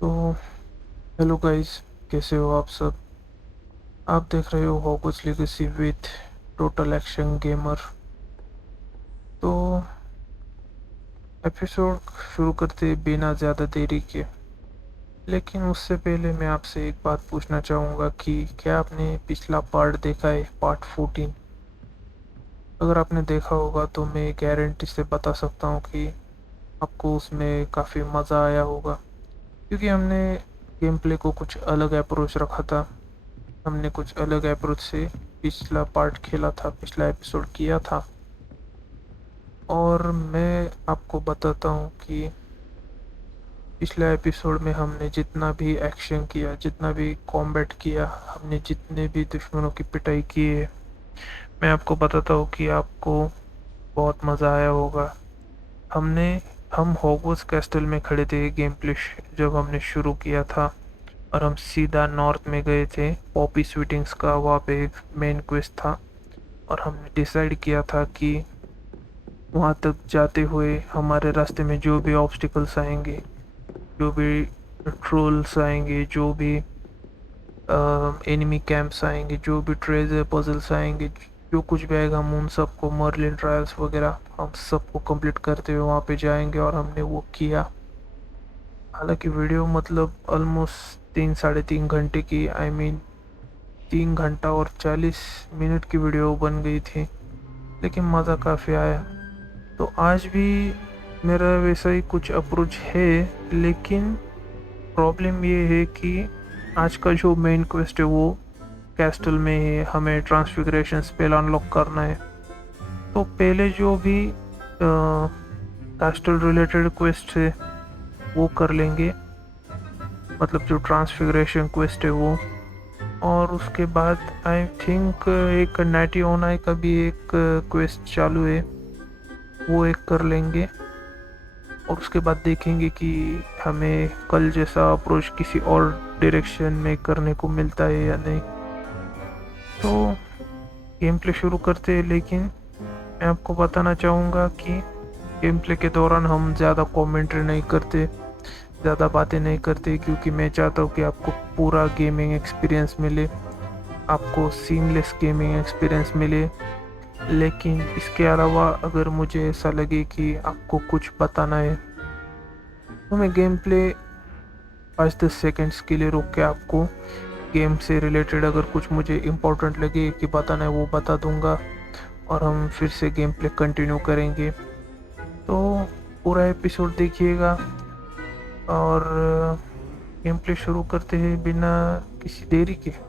तो hello guys, कैसे हो आप सब। आप देख रहे हो Hogwarts legacy with total action gamer. तो एपिसोड शुरू करते बिना ज़्यादा देरी के, लेकिन उससे पहले मैं आपसे एक बात पूछना चाहूँगा कि क्या आपने पिछला पार्ट देखा है, पार्ट 14। अगर आपने देखा होगा तो मैं गारंटी से बता सकता हूँ कि आपको उसमें काफ़ी मज़ा आया होगा, क्योंकि हमने गेम प्ले को कुछ अलग अप्रोच रखा था। हमने कुछ अलग अप्रोच से पिछला पार्ट खेला था, पिछला एपिसोड किया था। और मैं आपको बताता हूँ कि पिछला एपिसोड में हमने जितना भी एक्शन किया, जितना भी कॉम्बैट किया, हमने जितने भी दुश्मनों की पिटाई की है, मैं आपको बताता हूँ कि आपको बहुत मज़ा आया होगा। हमने हम हॉगवर्ट्स कैस्टल में खड़े थे गेम प्ले जब हमने शुरू किया था, और हम सीधा नॉर्थ में गए थे। पॉपी स्वीटिंग्स का वहाँ पे एक मेन क्वेस्ट था, और हमने डिसाइड किया था कि वहाँ तक जाते हुए हमारे रास्ते में जो भी ऑब्स्टिकल्स आएंगे, जो भी ट्रोल्स आएंगे, जो भी एनिमी कैंप्स आएंगे, जो भी ट्रेजर पजल्स आएंगे, जो कुछ भी आएगा, हम उन सबको, मर्लिन ट्रायल्स वगैरह, हम सबको कंप्लीट करते हुए वहाँ पे जाएंगे। और हमने वो किया। हालांकि वीडियो मतलब ऑलमोस्ट 3 साढ़े 3 घंटे की, आई मीन 3 घंटा और 40 मिनट की वीडियो बन गई थी, लेकिन मज़ा काफ़ी आया। तो आज भी मेरा वैसा ही कुछ अप्रोच है, लेकिन प्रॉब्लम ये है कि आज का जो मेन क्वेस्ट है वो कैस्टल में है। हमें ट्रांसफिगरेशन स्पेल अनलॉक करना है। तो पहले जो भी कैस्टल रिलेटेड क्वेस्ट है वो कर लेंगे, मतलब जो ट्रांसफिगरेशन क्वेस्ट है वो। और उसके बाद आई थिंक एक नाइटी ओनाई का भी एक क्वेस्ट चालू है, वो एक कर लेंगे। और उसके बाद देखेंगे कि हमें कल जैसा अप्रोच किसी और डायरेक्शन में करने को मिलता है या नहीं। तो गेम प्ले शुरू करते हैं, लेकिन मैं आपको बताना चाहूँगा कि गेम प्ले के दौरान हम ज़्यादा कमेंट्री नहीं करते, ज़्यादा बातें नहीं करते, क्योंकि मैं चाहता हूँ कि आपको पूरा गेमिंग एक्सपीरियंस मिले, आपको सीमलेस गेमिंग एक्सपीरियंस मिले। लेकिन इसके अलावा अगर मुझे ऐसा लगे कि आपको कुछ बताना है, तो मैं गेम प्ले 5-10 सेकेंड्स के लिए रुक के आपको गेम से रिलेटेड अगर कुछ मुझे इम्पोर्टेंट लगे कि बताना है वो बता दूंगा, और हम फिर से गेम प्ले कंटिन्यू करेंगे। तो पूरा एपिसोड देखिएगा, और गेम प्ले शुरू करते हैं बिना किसी देरी के।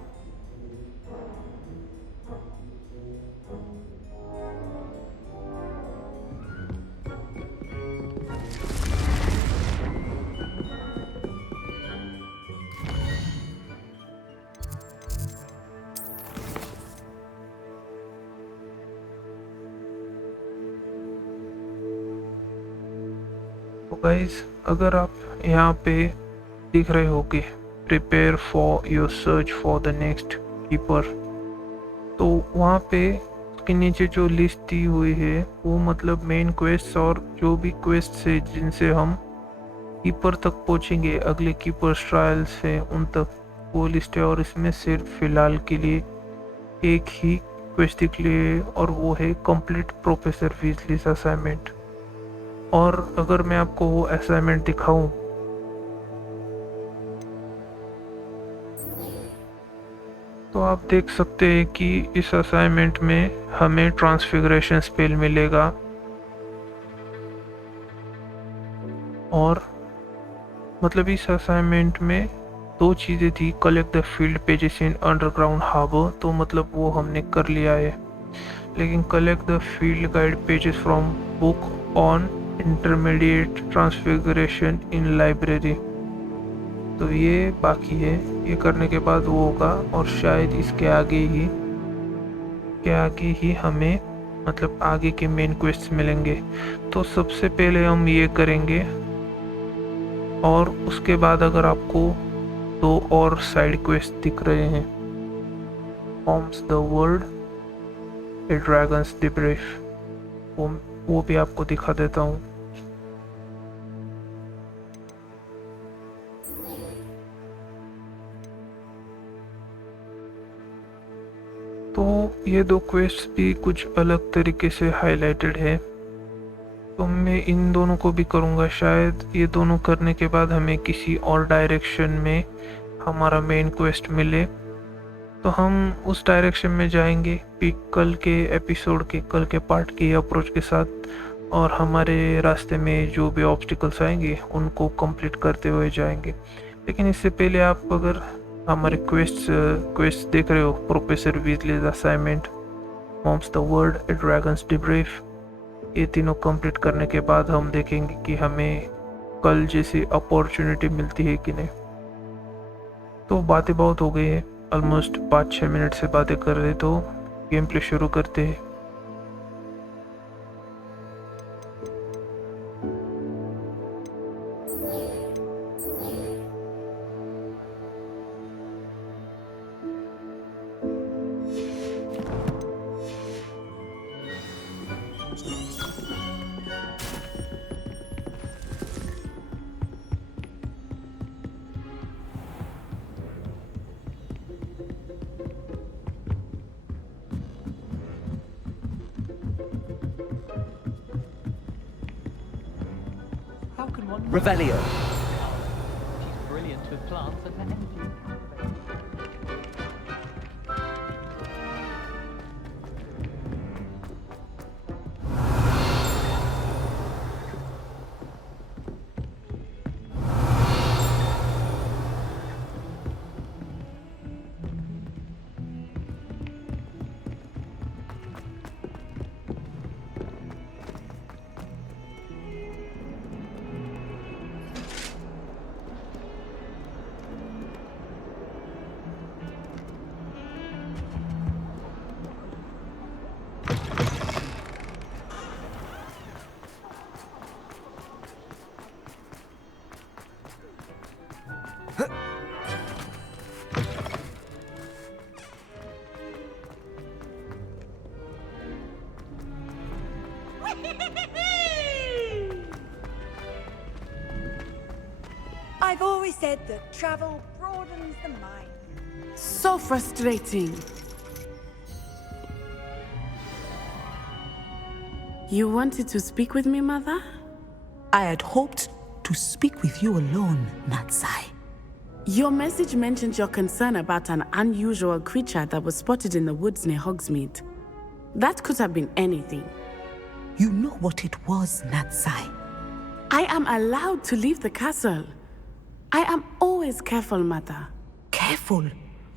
तो गाइस, अगर आप यहाँ पे दिख रहे होगे prepare for your search for the next keeper, तो वहाँ पे उसके नीचे जो लिस्ट दी हुई है वो मतलब मेन क्वेस्ट और जो भी क्वेस्ट है जिनसे हम कीपर तक पहुँचेंगे, अगले कीपर ट्रायल्स है उन तक, वो लिस्ट है। और इसमें सिर्फ फिलहाल के लिए एक ही क्वेस्ट दिख लिए, और वो है कंप्लीट प्रोफेसर वीजलीज असाइनमेंट। और अगर मैं आपको वो असाइनमेंट दिखाऊं, तो आप देख सकते हैं कि इस असाइनमेंट में हमें ट्रांसफिगरेशन स्पेल मिलेगा। और मतलब इस असाइनमेंट में दो चीज़ें थी, collect the field pages in underground harbour, तो मतलब वो हमने कर लिया है। लेकिन collect the field guide pages from book on intermediate transfiguration in library, तो ये बाकी है। ये करने के बाद वो होगा, और शायद इसके आगे ही हमें मतलब आगे के मेन क्वेस्ट मिलेंगे। तो सबसे पहले हम ये करेंगे, और उसके बाद अगर आपको दो और साइड क्वेस्ट दिख रहे हैं, forms the world, a dragon's debrief, वो भी आपको दिखा देता हूँ। ये दो क्वेस्ट्स भी कुछ अलग तरीके से हाईलाइटेड है, तो मैं इन दोनों को भी करूँगा। शायद ये दोनों करने के बाद हमें किसी और डायरेक्शन में हमारा मेन क्वेस्ट मिले, तो हम उस डायरेक्शन में जाएंगे कल के पार्ट के अप्रोच के साथ, और हमारे रास्ते में जो भी ऑब्स्टिकल्स आएंगे उनको कंप्लीट करते हुए जाएंगे। लेकिन इससे पहले आप अगर हमारे क्वेस्ट देख रहे हो, professor Weasley's assignment, mom's the word, a dragon's debrief, ये तीनों कंप्लीट करने के बाद हम देखेंगे कि हमें कल जैसी अपॉर्चुनिटी मिलती है कि नहीं। तो बातें बहुत हो गई है, ऑलमोस्ट 5-6 मिनट से बातें कर रहे, तो गेम प्ले शुरू करते हैं। Revelio. She's brilliant with plants and her energy. I've always said that travel broadens the mind. So frustrating. You wanted to speak with me, Mother? I had hoped to speak with you alone, Natsai. Your message mentioned your concern about an unusual creature that was spotted in the woods near Hogsmeade. That could have been anything. You know what it was, Natsai. I am allowed to leave the castle. I am always careful, Mother. Careful.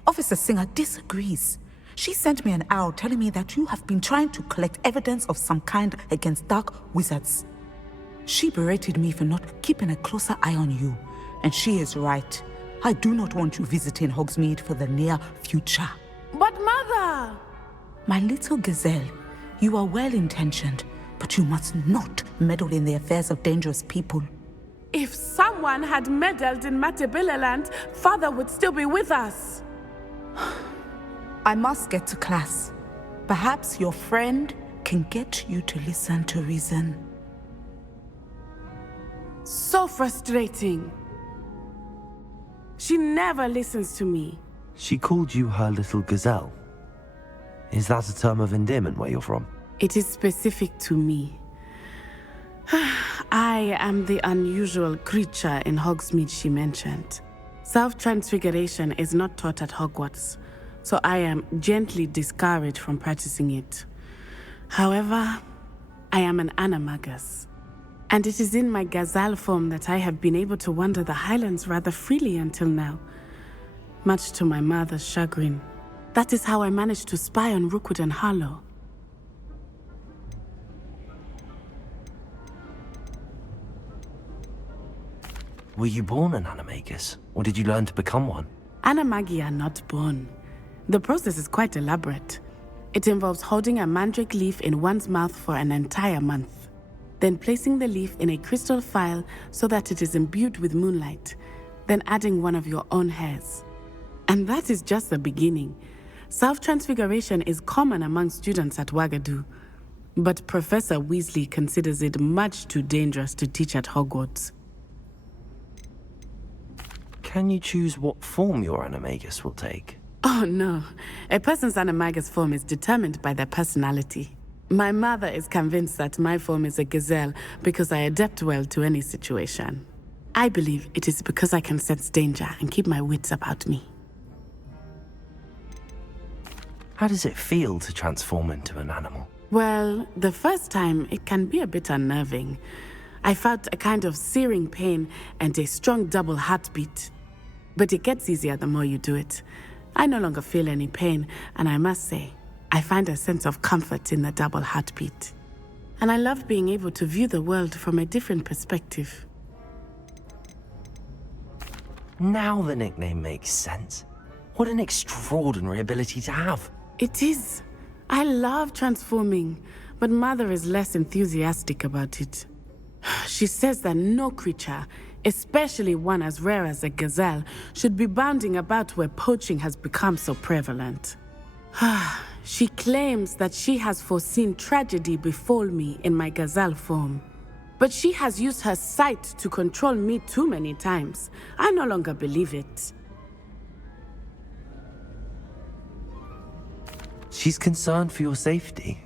Officer Singer disagrees. She sent me an owl telling me that you have been trying to collect evidence of some kind against dark wizards. She berated me for not keeping a closer eye on you, and she is right. I do not want you visiting Hogsmeade for the near future. But Mother! My little gazelle, you are well-intentioned, but you must not meddle in the affairs of dangerous people. If someone had meddled in Matabeleland, Father would still be with us. I must get to class. Perhaps your friend can get you to listen to reason. So frustrating. She never listens to me. She called you her little gazelle. Is that a term of endearment where you're from? It is specific to me. I am the unusual creature in Hogsmeade she mentioned. Self-transfiguration is not taught at Hogwarts, so I am gently discouraged from practicing it. However, I am an animagus, and it is in my gazelle form that I have been able to wander the Highlands rather freely until now, much to my mother's chagrin. That is how I managed to spy on Rookwood and Harlow. Were you born an animagus, or did you learn to become one? Animagi are not born. The process is quite elaborate. It involves holding a mandrake leaf in one's mouth for an entire month, then placing the leaf in a crystal phial so that it is imbued with moonlight, then adding one of your own hairs. And that is just the beginning. Self-transfiguration is common among students at Wagadu, but Professor Weasley considers it much too dangerous to teach at Hogwarts. Can you choose what form your animagus will take? Oh no, a person's animagus form is determined by their personality. My mother is convinced that my form is a gazelle because I adapt well to any situation. I believe it is because I can sense danger and keep my wits about me. How does it feel to transform into an animal? Well, the first time it can be a bit unnerving. I felt a kind of searing pain and a strong double heartbeat. But it gets easier the more you do it. I no longer feel any pain, and I must say, I find a sense of comfort in the double heartbeat. And I love being able to view the world from a different perspective. Now the nickname makes sense. What an extraordinary ability to have. It is. I love transforming, but Mother is less enthusiastic about it. She says that no creature, especially one as rare as a gazelle, should be bounding about where poaching has become so prevalent. She claims that she has foreseen tragedy befall me in my gazelle form. But she has used her sight to control me too many times. I no longer believe it. She's concerned for your safety.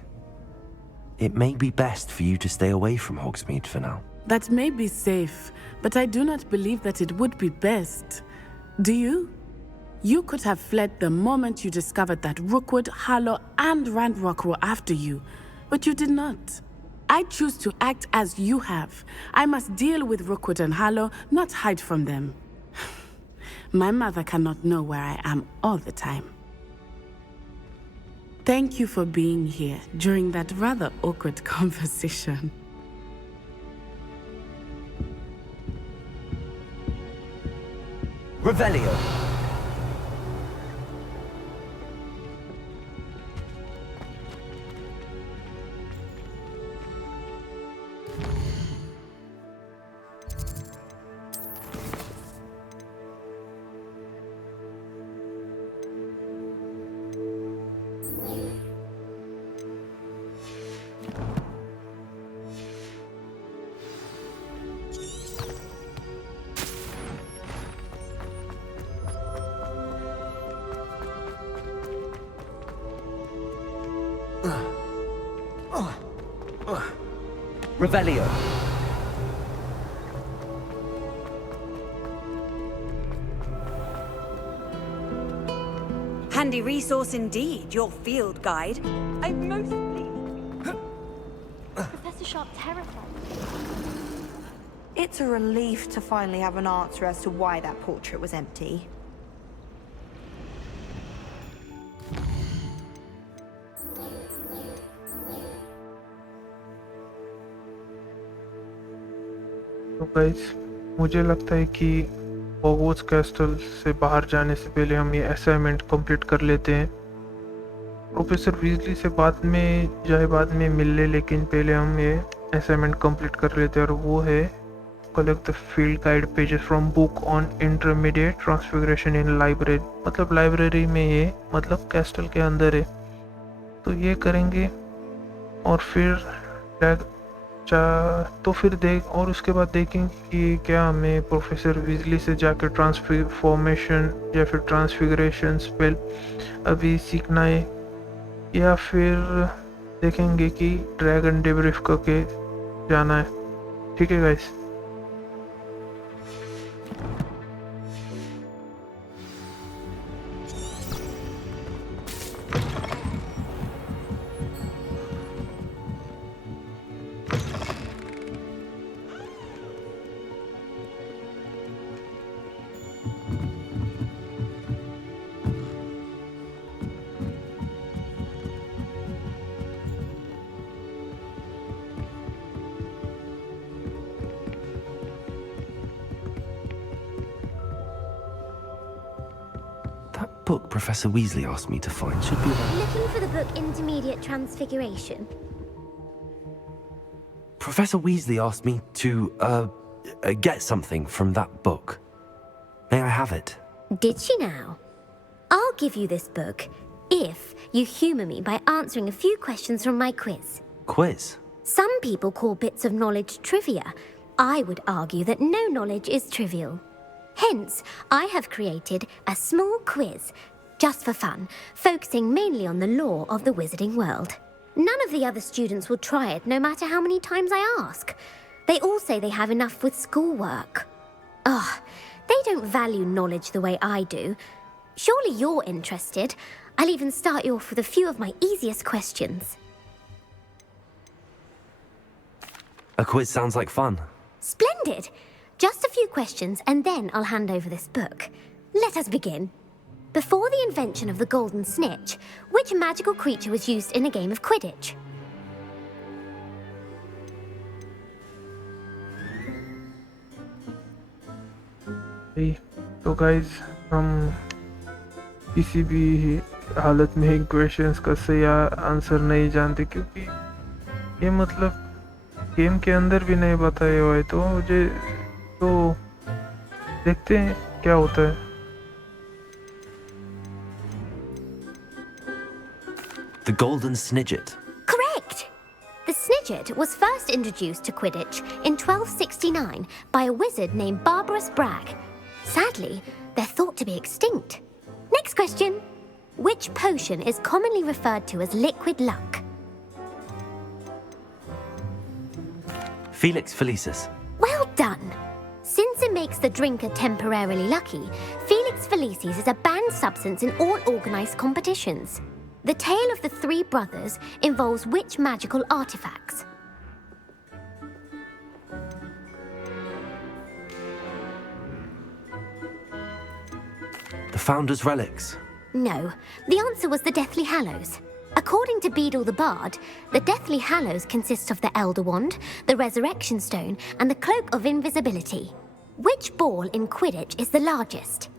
It may be best for you to stay away from Hogsmeade for now. That may be safe, but I do not believe that it would be best. Do you? You could have fled the moment you discovered that Rookwood, Harlow, and Randrock were after you, but you did not. I choose to act as you have. I must deal with Rookwood and Harlow, not hide from them. My mother cannot know where I am all the time. Thank you for being here during that rather awkward conversation. Revelio! Revelio! Handy resource indeed, your field guide. I'm most pleased. Professor Sharp terrified. It's a relief to finally have an answer as to why that portrait was empty. तो guys मुझे लगता है कि Hogwarts castle से बाहर जाने से पहले हम ये असाइनमेंट कंप्लीट कर लेते हैं। प्रोफेसर वीजली से बाद में मिल ले, लेकिन पहले हम ये असाइनमेंट कंप्लीट कर लेते हैं और वो है collect the field guide pages from book on intermediate transfiguration in library. मतलब लाइब्रेरी में ये मतलब कैस्टल के अंदर है, तो ये करेंगे और फिर उसके बाद देखेंगे कि क्या हमें प्रोफेसर वीजली से जाकर ट्रांसफॉर्मेशन या फिर ट्रांसफिगरेशन स्पेल अभी सीखना है, या फिर देखेंगे कि ड्रैगन डिब्रीफ करके जाना है। ठीक है guys. That book Professor Weasley asked me to find should be there. Looking for the book Intermediate Transfiguration. Professor Weasley asked me to, get something from that book. May I have it? Did she now? I'll give you this book if you humour me by answering a few questions from my quiz. Quiz? Some people call bits of knowledge trivia. I would argue that no knowledge is trivial. Hence, I have created a small quiz just for fun, focusing mainly on the lore of the wizarding world. None of the other students will try it, no matter how many times I ask. They all say they have enough with schoolwork. Ugh, they don't value knowledge the way I do. Surely you're interested. I'll even start you off with a few of my easiest questions. A quiz sounds like fun. Splendid! Just a few questions and then I'll hand over this book. Let us begin. Before the invention of the golden snitch, which magical creature was used in a game of Quidditch? तो guys हम किसी भी हालत में इन questions का सही answer नहीं जानते, क्योंकि ये मतलब गेम के अंदर भी नहीं बताया हुआ है। तो मुझे तो देखते हैं क्या होता है। The Golden Snidget. Correct! The Snidget was first introduced to Quidditch in 1269 by a wizard named Barbarous Bragg. Sadly, they're thought to be extinct. Next question. Which potion is commonly referred to as liquid luck? Felix Felicis. Well done! Since it makes the drinker temporarily lucky, Felix Felicis is a banned substance in all organised competitions. The tale of the three brothers involves which magical artifacts? The Founder's Relics. No, the answer was the Deathly Hallows. According to Beadle the Bard, the Deathly Hallows consists of the Elder Wand, the Resurrection Stone, and the Cloak of Invisibility. Which ball in Quidditch is the largest?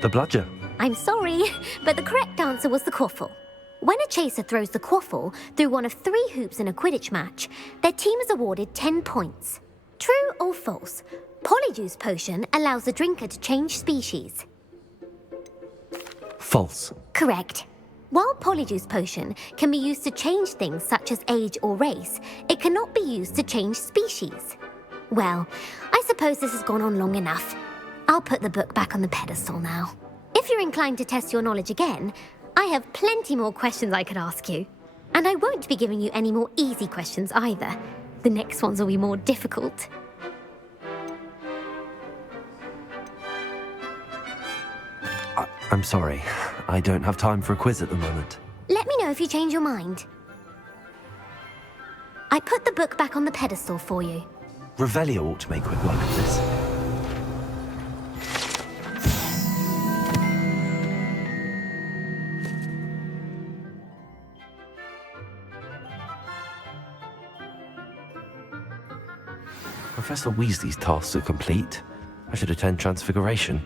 The Bludger. I'm sorry, but the correct answer was the Quaffle. When a chaser throws the Quaffle through one of 3 hoops in a Quidditch match, their team is awarded 10 points. True or false? Polyjuice Potion allows the drinker to change species. False. Correct. While Polyjuice Potion can be used to change things such as age or race, it cannot be used to change species. Well, I suppose this has gone on long enough. I'll put the book back on the pedestal now. If you're inclined to test your knowledge again, I have plenty more questions I could ask you. And I won't be giving you any more easy questions either. The next ones will be more difficult. I'm sorry. I don't have time for a quiz at the moment. Let me know if you change your mind. I put the book back on the pedestal for you. Revelio ought to make quick work of this. Professor Weasley's tasks are complete. I should attend Transfiguration.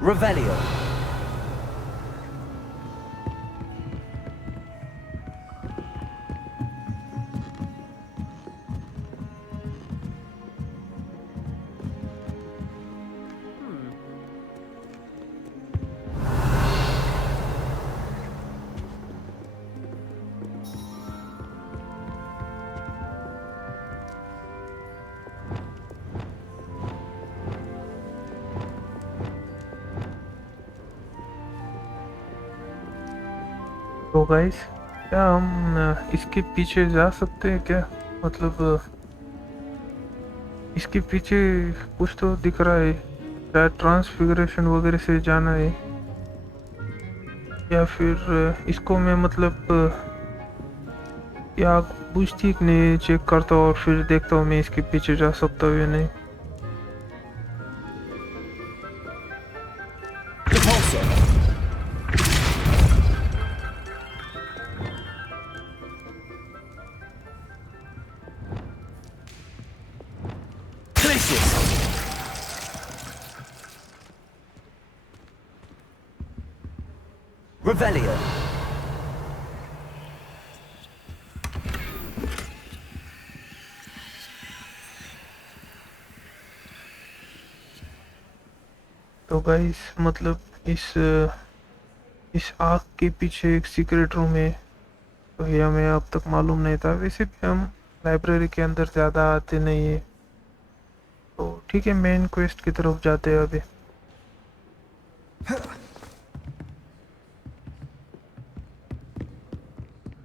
Revelio. तो guys, क्या हम इसके पीछे जा सकते हैं क्या? मतलब इसके पीछे कुछ तो दिख रहा है, शायद ट्रांसफिगरेशन वगैरह से जाना है, या फिर इसको मैं मतलब या बुझती नहीं चेक करता हूँ और फिर देखता हूँ मैं इसके पीछे जा सकता हूँ या नहीं। Revelio. तो गाइस मतलब इस आग के पीछे एक सीक्रेट रूम है, तो ये हमें अब तक मालूम नहीं था। वैसे भी हम लाइब्रेरी के अंदर ज़्यादा आते नहीं है, तो ठीक है, मेन क्वेस्ट की तरफ जाते हैं अभी।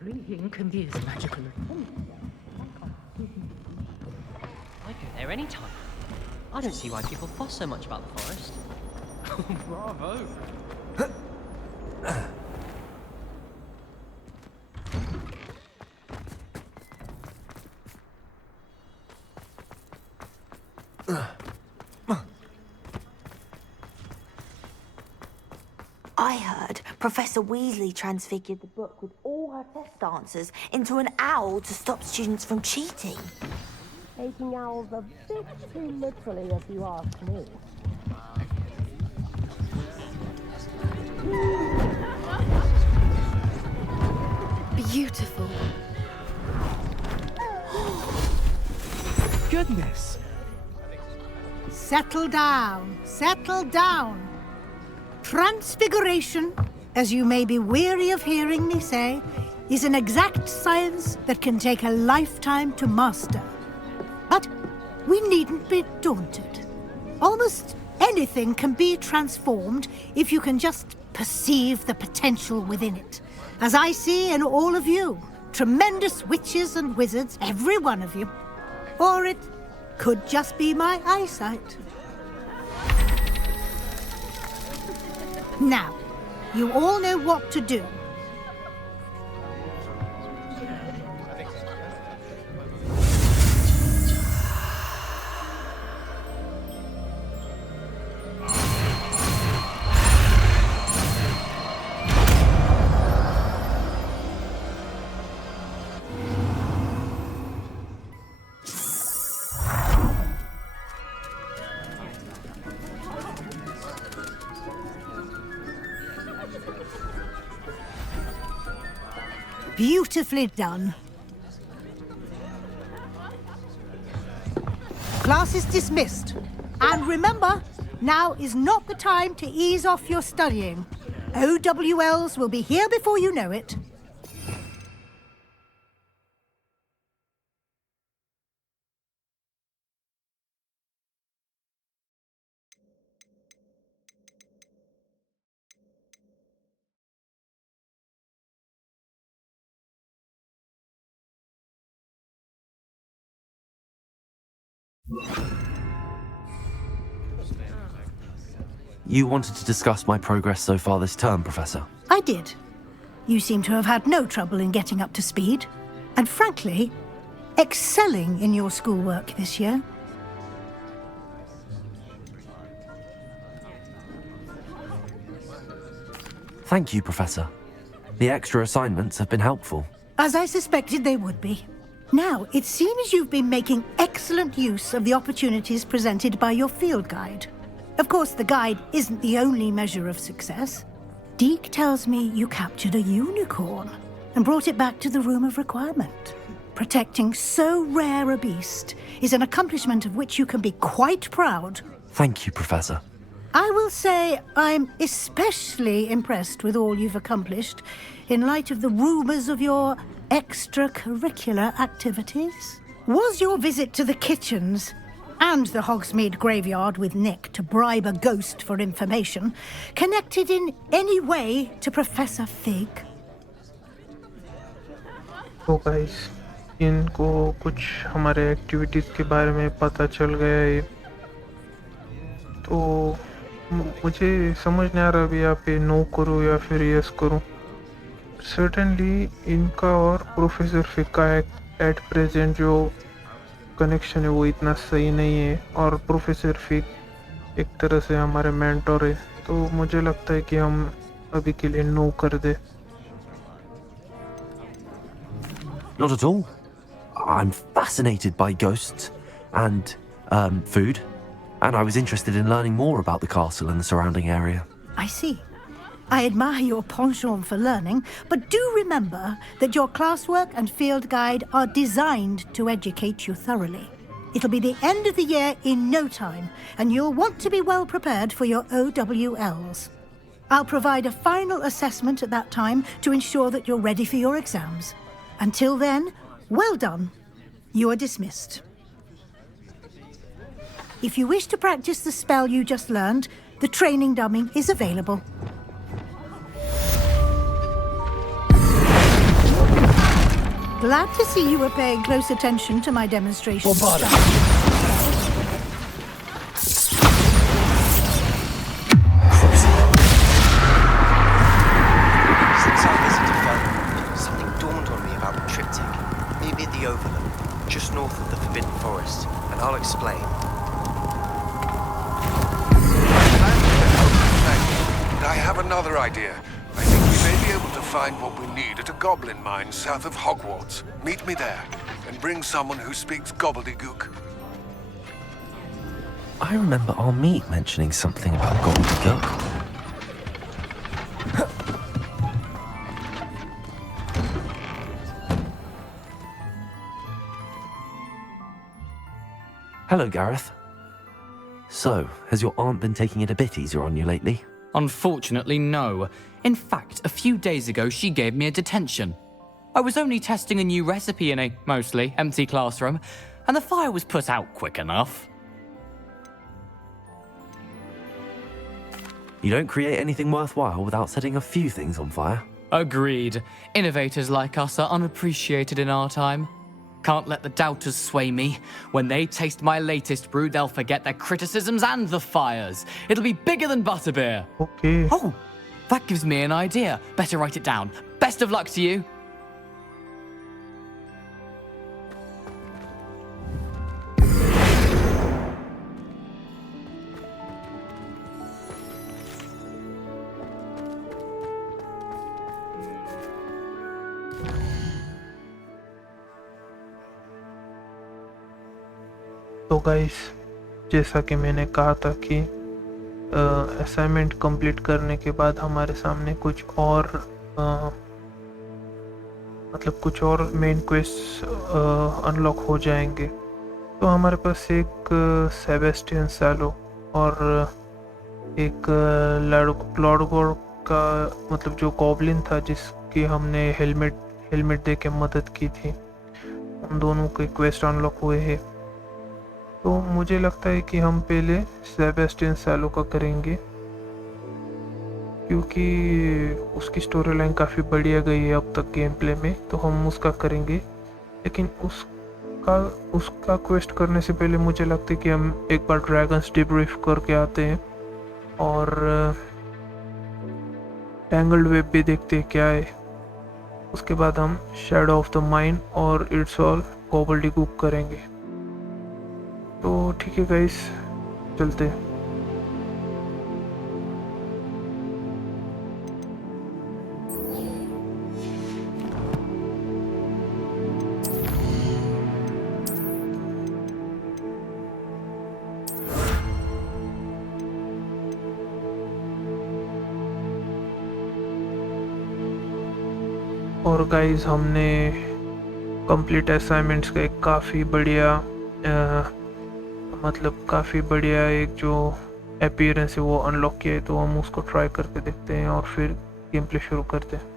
Reading can be as magical as I'd go there any time. I don't see why people fuss so much about the forest. Bravo! I heard Professor Weasley transfigured the book with all her test answers into an owl to stop students from cheating. Taking owls a bit too literally, if you ask me. Beautiful. goodness! Settle down, settle down. Transfiguration, as you may be weary of hearing me say, is an exact science that can take a lifetime to master. But we needn't be daunted. Almost anything can be transformed if you can just perceive the potential within it. As I see in all of you, tremendous witches and wizards, every one of you. Or it could just be my eyesight. Now, you all know what to do. Beautifully done. Class is dismissed. And remember, now is not the time to ease off your studying. OWLs will be here before you know it. You wanted to discuss my progress so far this term, Professor? I did. You seem to have had no trouble in getting up to speed. And frankly, excelling in your schoolwork this year. Thank you, Professor. The extra assignments have been helpful. As I suspected they would be. Now, it seems you've been making excellent use of the opportunities presented by your field guide. Of course, the guide isn't the only measure of success. Deke tells me you captured a unicorn and brought it back to the Room of Requirement. Protecting so rare a beast is an accomplishment of which you can be quite proud. Thank you, Professor. I will say I'm especially impressed with all you've accomplished in light of the rumours of your extracurricular activities. Was your visit to the kitchens and the Hogsmeade graveyard with Nick to bribe a ghost for information connected in any way to Professor Fig? तो guys, इनको कुछ हमारे activities के बारे में पता चल गया है, तो मुझे समझ नहीं आ रहा अभी यहाँ पे नो करूँ या फिर यस करूँ। सर्टेनली इनका और प्रोफेसर फिक का एट प्रेजेंट जो कनेक्शन है वो इतना सही नहीं है, और प्रोफेसर फिक एक तरह से हमारे मेंटोर है, तो मुझे लगता है कि हम अभी के लिए नो कर दे। Not at all. I'm fascinated by ghosts and food, and I was interested in learning more about the castle and the surrounding area. I see. I admire your penchant for learning, but do remember that your classwork and field guide are designed to educate you thoroughly. It'll be the end of the year in no time, and you'll want to be well prepared for your OWLs. I'll provide a final assessment at that time to ensure that you're ready for your exams. Until then, well done. You are dismissed. If you wish to practice the spell you just learned, the training dummy is available. Glad to see you were paying close attention to my demonstration. Since I visited Belmont, something dawned on me about the triptych. Meet me at the Overlook, just north of the Forbidden Forest, and I'll explain. I have another idea. I think we may be able to find what we need at a goblin mine south of Hogwarts. Meet me there, and bring someone who speaks gobbledygook. I remember our meet mentioning something about gobbledygook. Hello, Gareth. So, has your aunt been taking it a bit easier on you lately? Unfortunately, no. In fact, a few days ago, she gave me a detention. I was only testing a new recipe in a mostly empty classroom, and the fire was put out quick enough. You don't create anything worthwhile without setting a few things on fire. Agreed. Innovators like us are unappreciated in our time. Can't let the doubters sway me. When they taste my latest brew, they'll forget their criticisms and the fires. It'll be bigger than butterbeer. Okay. Oh, that gives me an idea. Better write it down. Best of luck to you. तो guys, जैसा कि मैंने कहा था कि assignment complete करने के बाद हमारे सामने कुछ और मतलब कुछ और मेन क्वेस्ट अनलॉक हो जाएंगे। तो हमारे पास एक सेबेस्टियन सैलो और एक लॉर्डगोर का मतलब जो गॉब्लिन था जिसकी हमने हेलमेट दे के मदद की थी, उन दोनों के क्वेस्ट अनलॉक हुए हैं। तो मुझे लगता है कि हम पहले सेबेस्टियन सैलो का करेंगे क्योंकि उसकी स्टोरी लाइन काफ़ी बढ़िया गई है अब तक गेम प्ले में, तो हम उसका करेंगे। लेकिन उसका क्वेस्ट करने से पहले मुझे लगता है कि हम एक बार ड्रैगन्स डिब्रीफ करके आते हैं और टैंगल्ड वेब भी देखते हैं क्या है। उसके बाद हम शैडो ऑफ द माइंड और इट्स ऑल गॉबल्डीगुक करेंगे। तो ठीक है गाइस, चलते हैं। और गाइस, हमने कंप्लीट असाइनमेंट्स का एक काफ़ी बढ़िया एक जो अपीयरेंस है वो अनलॉक किया है, तो हम उसको ट्राई करके देखते हैं और फिर गेम प्ले शुरू करते हैं।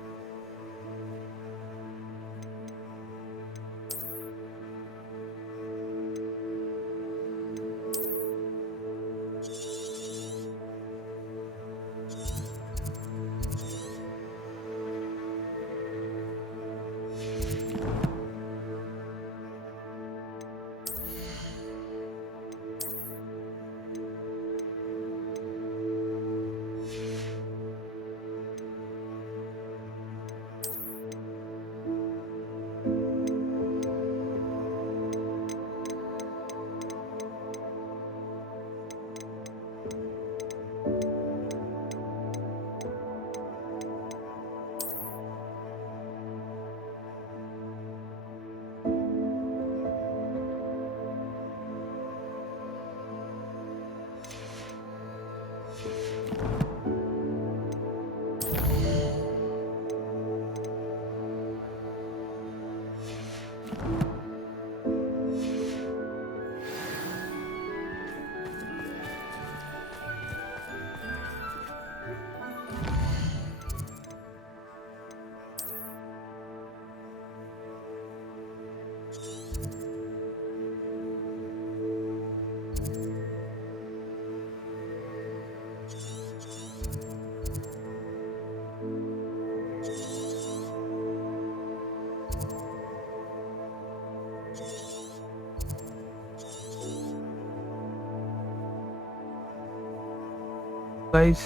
गाइस,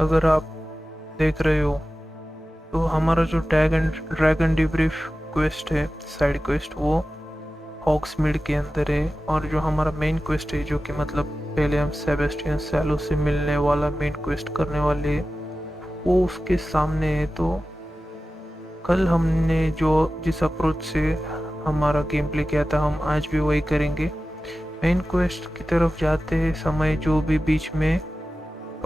अगर आप देख रहे हो तो हमारा जो ड्रैगन डिब्रीफ क्वेस्ट है, साइड क्वेस्ट, वो हॉग्समीड के अंदर है। और जो हमारा मेन क्वेस्ट है, जो कि मतलब पहले हम सेबेस्टियन सैलो से मिलने वाला मेन क्वेस्ट करने वाले, वो उसके सामने है। तो कल हमने जिस अप्रोच से हमारा गेम प्ले किया था, हम आज भी वही करेंगे। मेन क्वेस्ट की तरफ जाते समय जो भी बीच में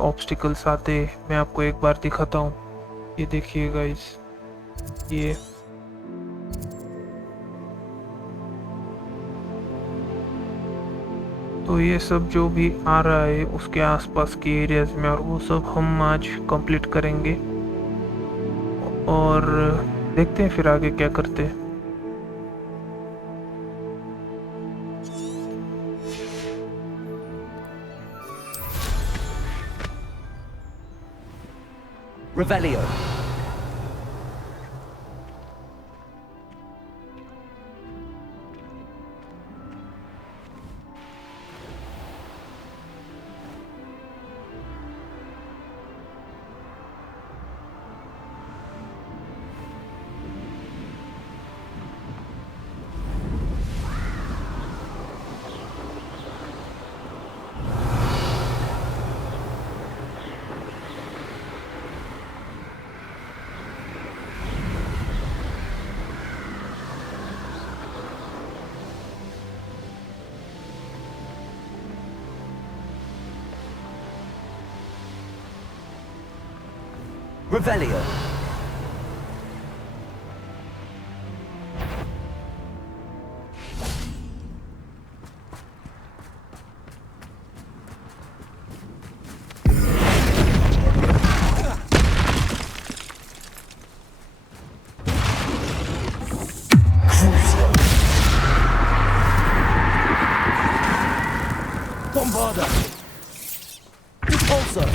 ऑब्स्टिकल्स आते, मैं आपको एक बार दिखाता हूँ। ये देखिए गाइस, ये तो ये सब जो भी आ रहा है उसके आसपास के एरियाज में, और वो सब हम आज कंप्लीट करेंगे और देखते हैं फिर आगे क्या करते हैं। Revelio. Revelio. Bombarda. Repulsor.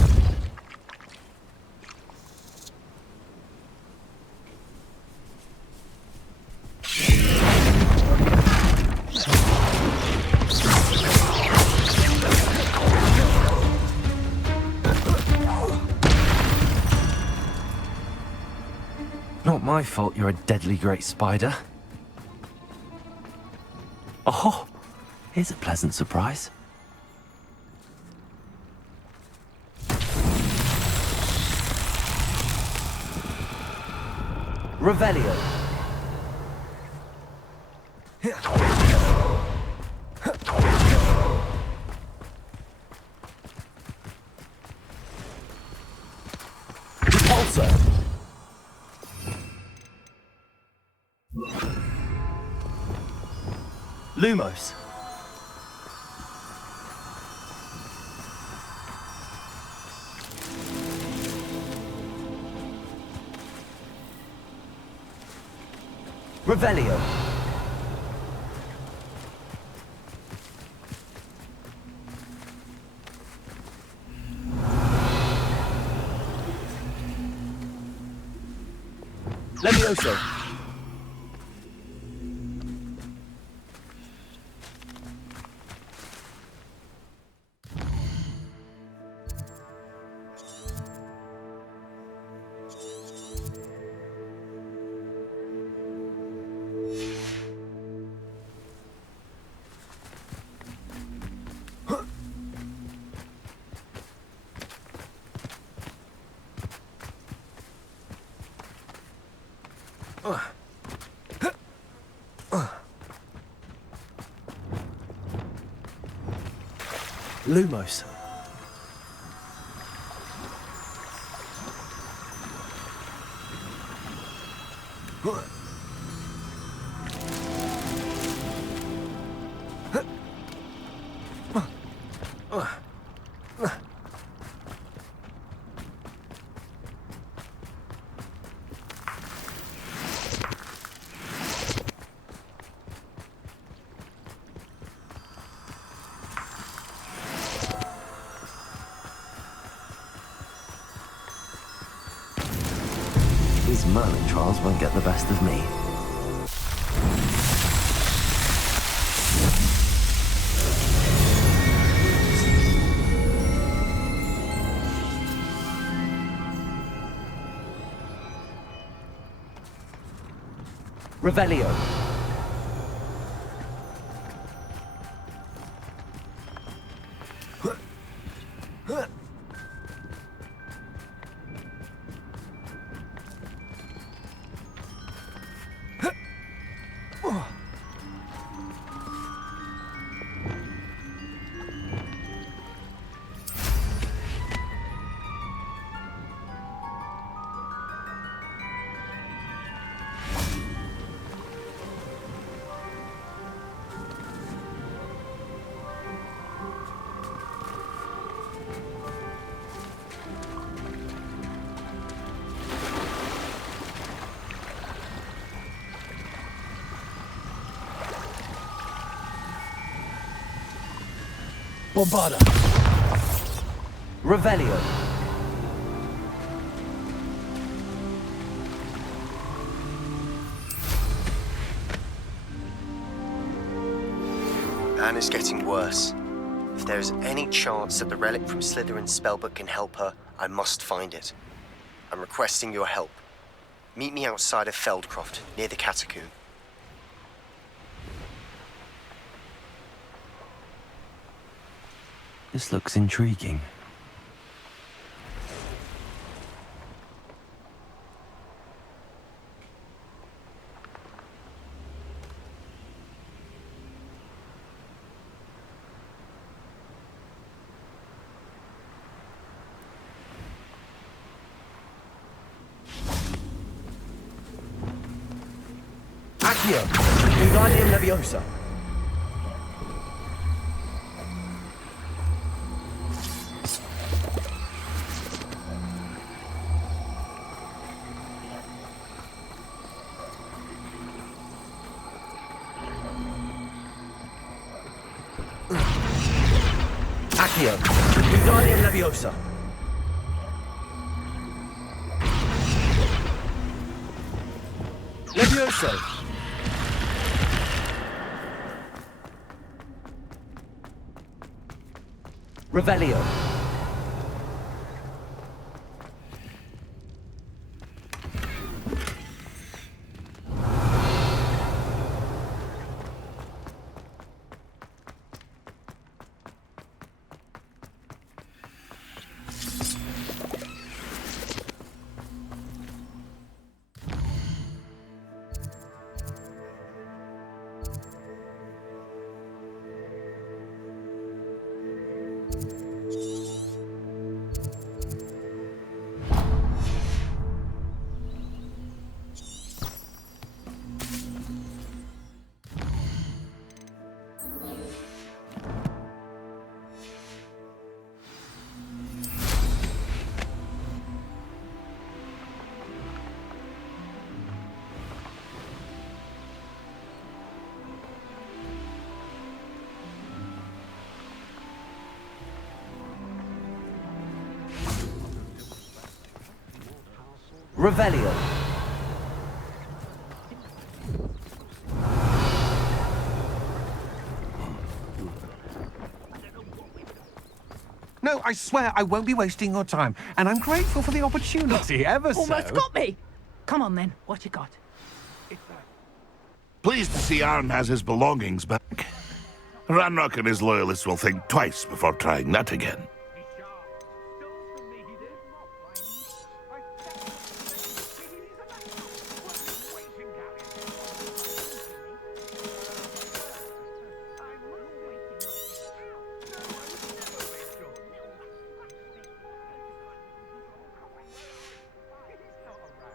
Not my fault you're a deadly great spider. Oh, here's a pleasant surprise. Revelio. Repulsor. Lumos. Revelio. Levioso. Lumos. These Merlin trials won't get the best of me. Revelio. Bombarda. Revelio. Anna's getting worse. If there is any chance that the relic from Slytherin's spellbook can help her, I must find it. I'm requesting your help. Meet me outside of Feldcroft, near the catacomb. This looks intriguing. Accio! Wingardium Leviosa! Accio! Wingardium Leviosa! Levioso! Revelio. Revelio. No, I swear I won't be wasting your time, and I'm grateful for the opportunity, ever so. Almost got me! Come on then, what you got? Pleased to see Arn has his belongings back. Ranrock and his loyalists will think twice before trying that again.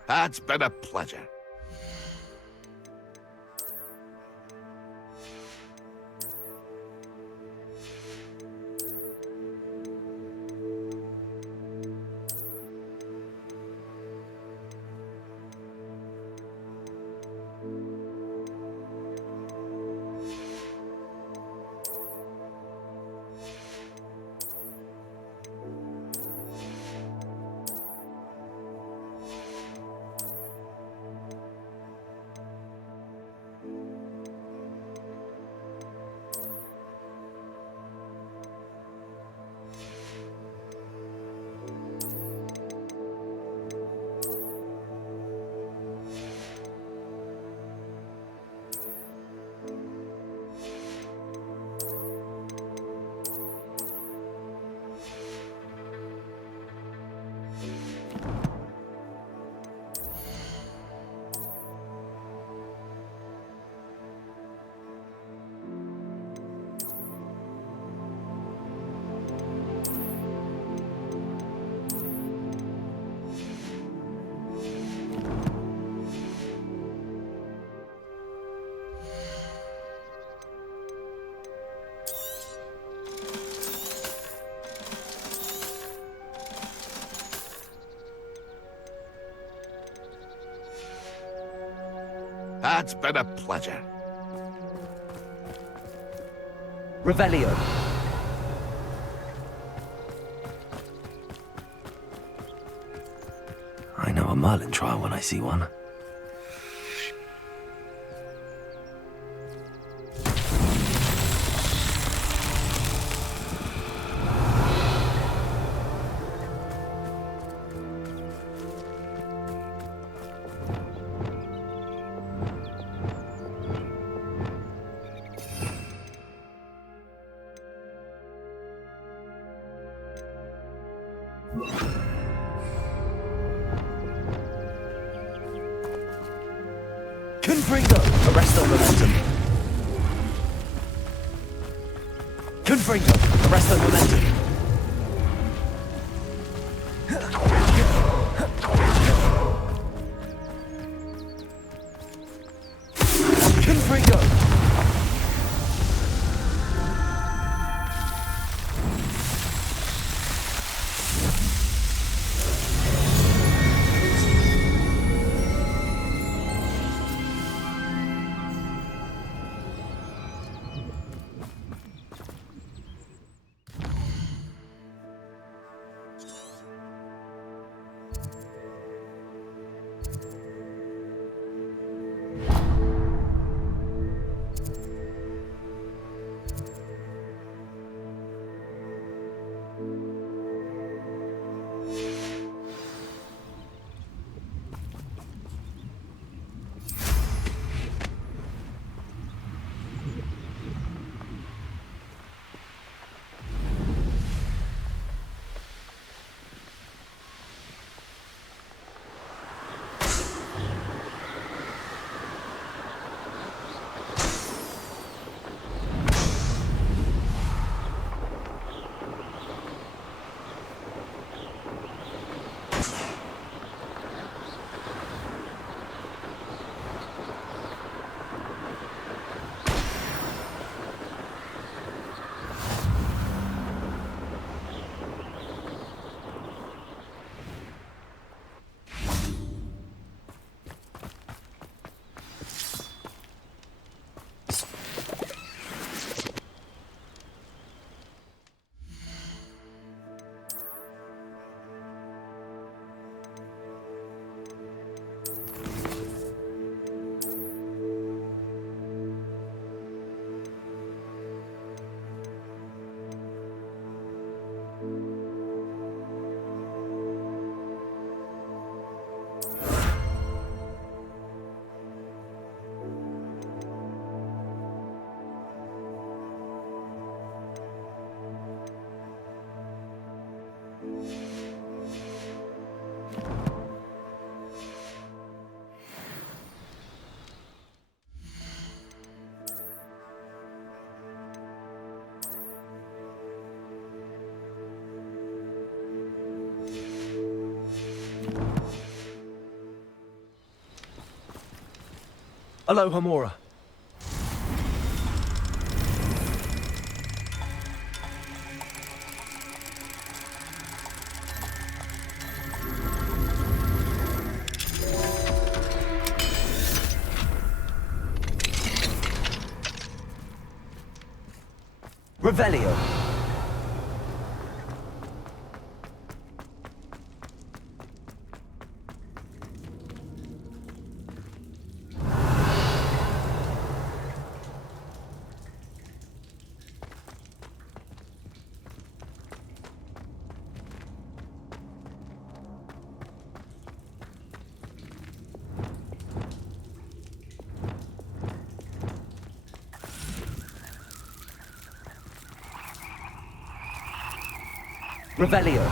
That's been a pleasure. It's been a pleasure. Revelio. I know a Merlin trial when I see one. Confringo. Arresto momentum. Confringo. Arresto momentum. Confringo. Aloha Mora. Revelio. Revelio.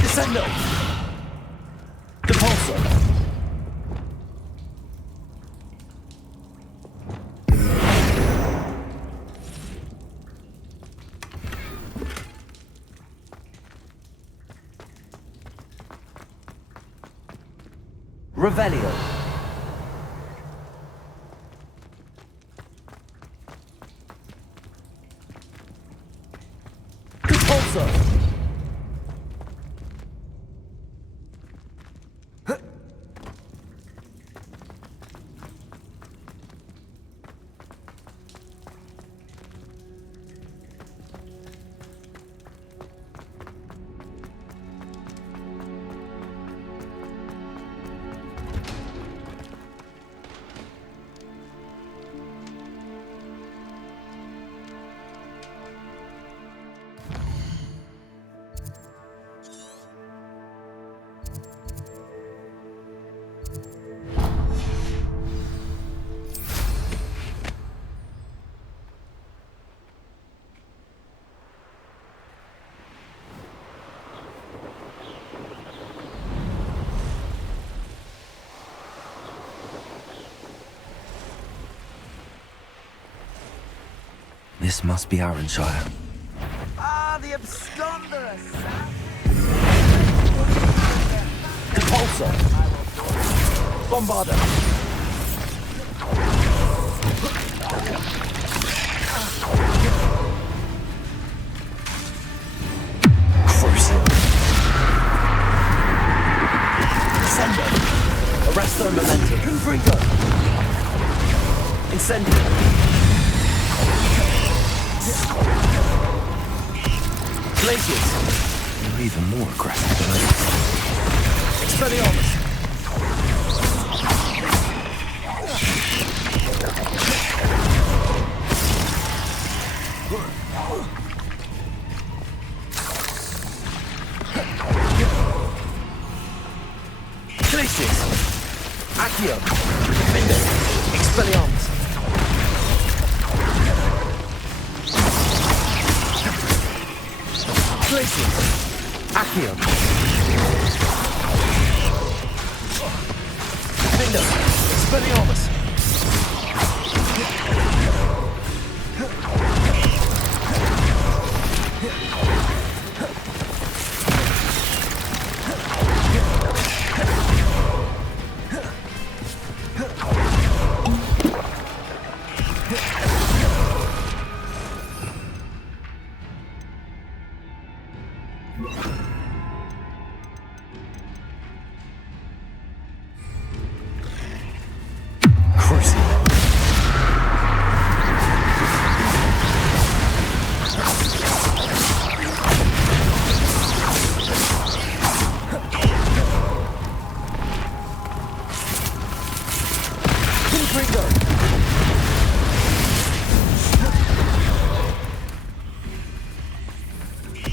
Descendo. Depulso. Revelio. Compulso. This must be Arranshire. Ah, the absconderers! Compulso. Bombarda. Crucial. Sendo. Arresto momentum. Confringo. Incendio. Glaciers. You're even more aggressive than others. Expelliarmus. Glaciers. Accio. Bindo. Expelliarmus. Glaciers. Accio. Bindo. Expelliarmus.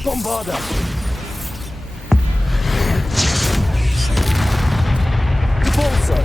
Bombarda. Compulso.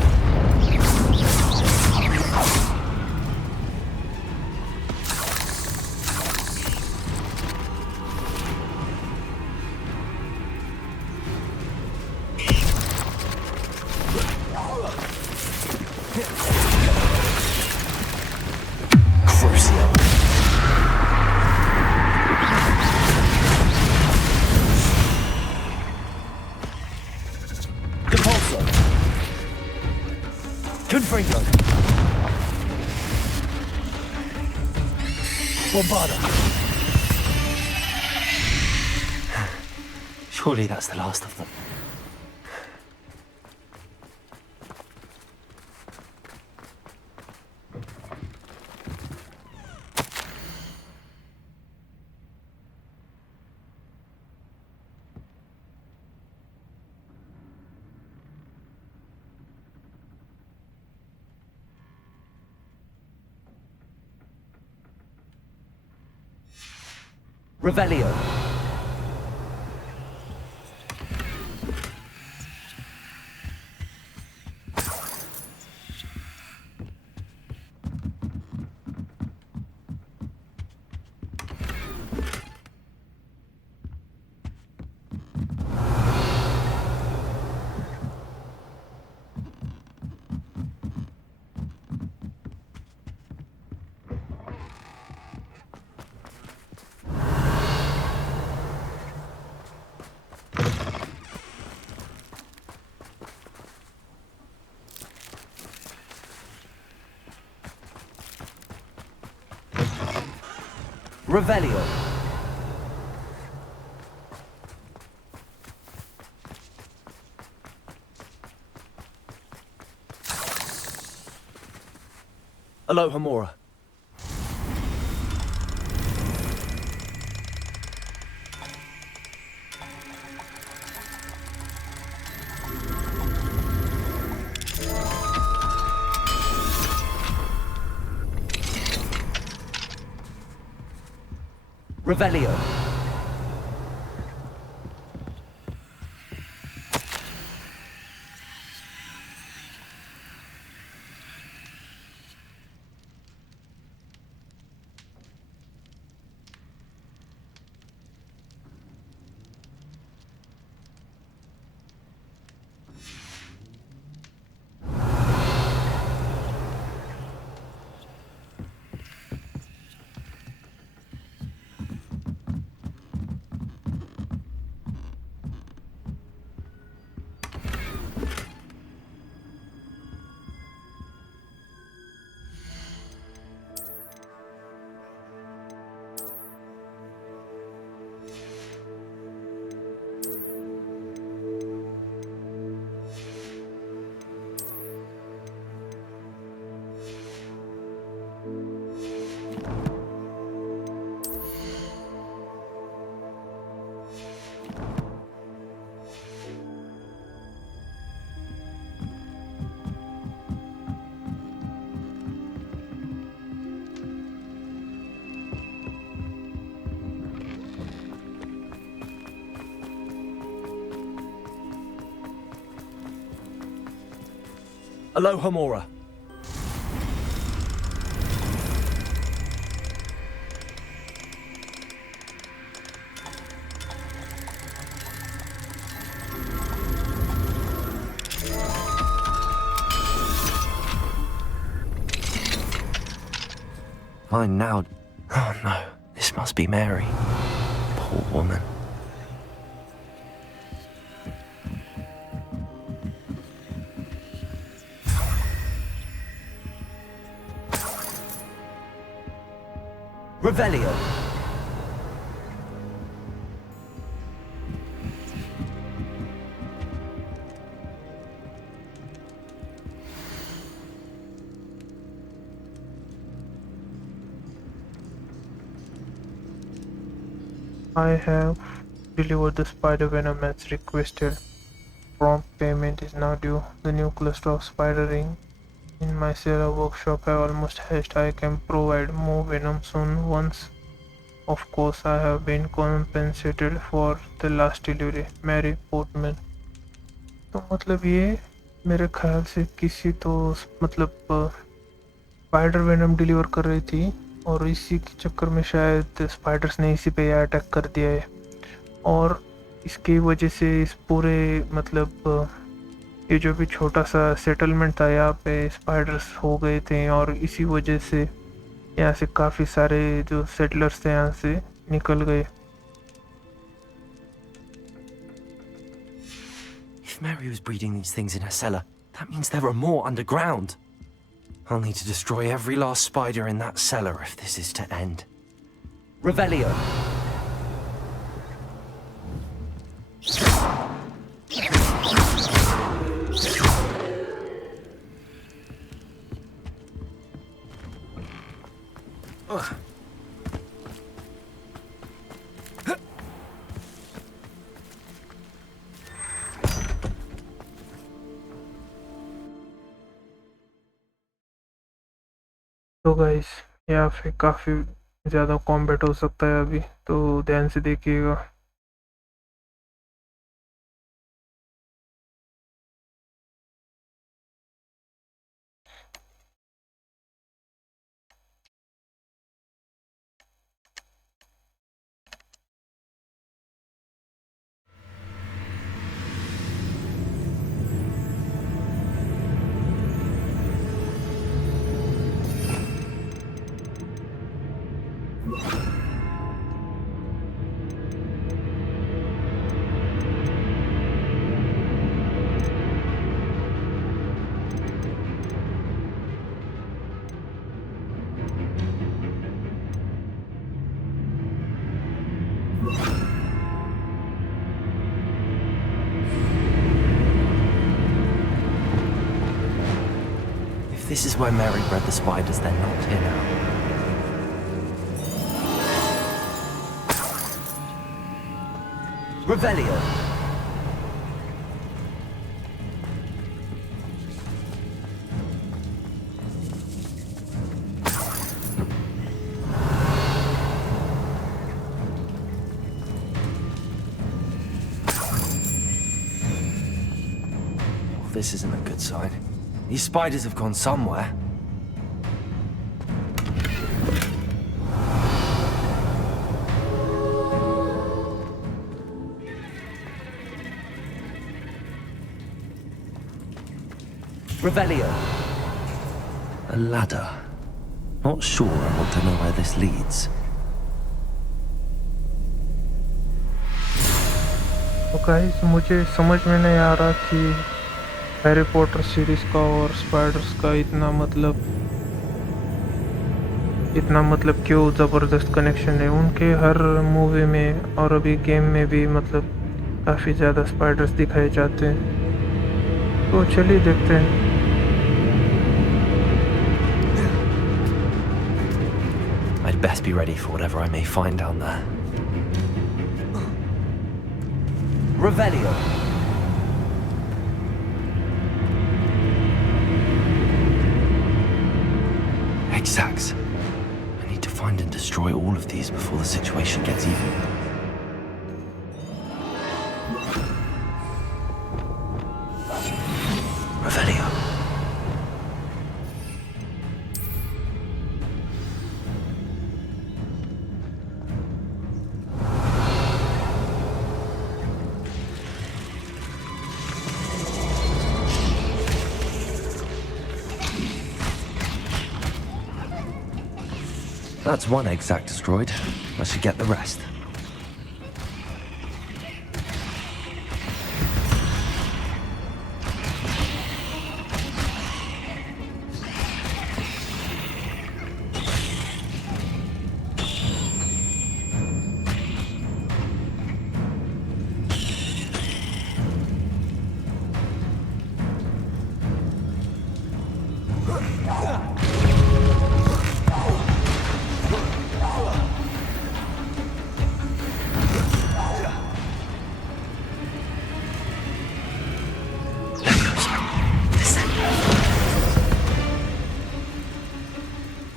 Confringo. Bombarda. Surely that's the last of them. Revelio. Revelio. Alohomora. Revelio. Alohomora. Fine now. Oh no, this must be Mary. Poor woman. Revelio. I have delivered the spider venom as requested. Prompt payment is now due. The new cluster of spider ring in my Sierra workshop have almost hatched. I can provide more venom soon once. Of course, I have been compensated for the last delivery. Mary Portman. तो मतलब ये मेरे ख्याल से किसी तो मतलब spider venom deliver कर रही थी और इसी के चक्कर में शायद स्पाइडर्स ने इसी पे अटैक कर दिया है और इसकी वजह से इस पूरे मतलब ये जो भी छोटा सा सेटलमेंट था यहाँ पे स्पाइडर्स हो गए थे और इसी वजह से यहाँ से काफ़ी सारे जो सेटलर्स थे यहाँ से निकल गए. If Mary was breeding these things in her cellar, that means there are more underground. I'll need to destroy every last spider in that cellar if this is to end. Revelio. तो guys यहाँ पे काफ़ी ज़्यादा combat हो सकता है अभी, तो ध्यान से देखिएगा. this is where Mary bred the spiders, they're not here now. Revelio. This isn't a good sign. These spiders have gone somewhere. Revelio. A ladder. Not sure I want to know where this leads. तो guys मुझे समझ में नहीं आ रहा कि Harry Potter series का और spiders का इतना मतलब क्यों ज़बरदस्त कनेक्शन है। उनके हर मूवी में और अभी गेम में भी मतलब काफ़ी ज़्यादा स्पाइडर्स दिखाए जाते हैं। तो चलिए देखते हैं। I'd best be ready for whatever I may find down there. Revelio. Exacts. I need to find and destroy all of these before the situation gets even. Revelio. That's one exact destroyed. I should get the rest.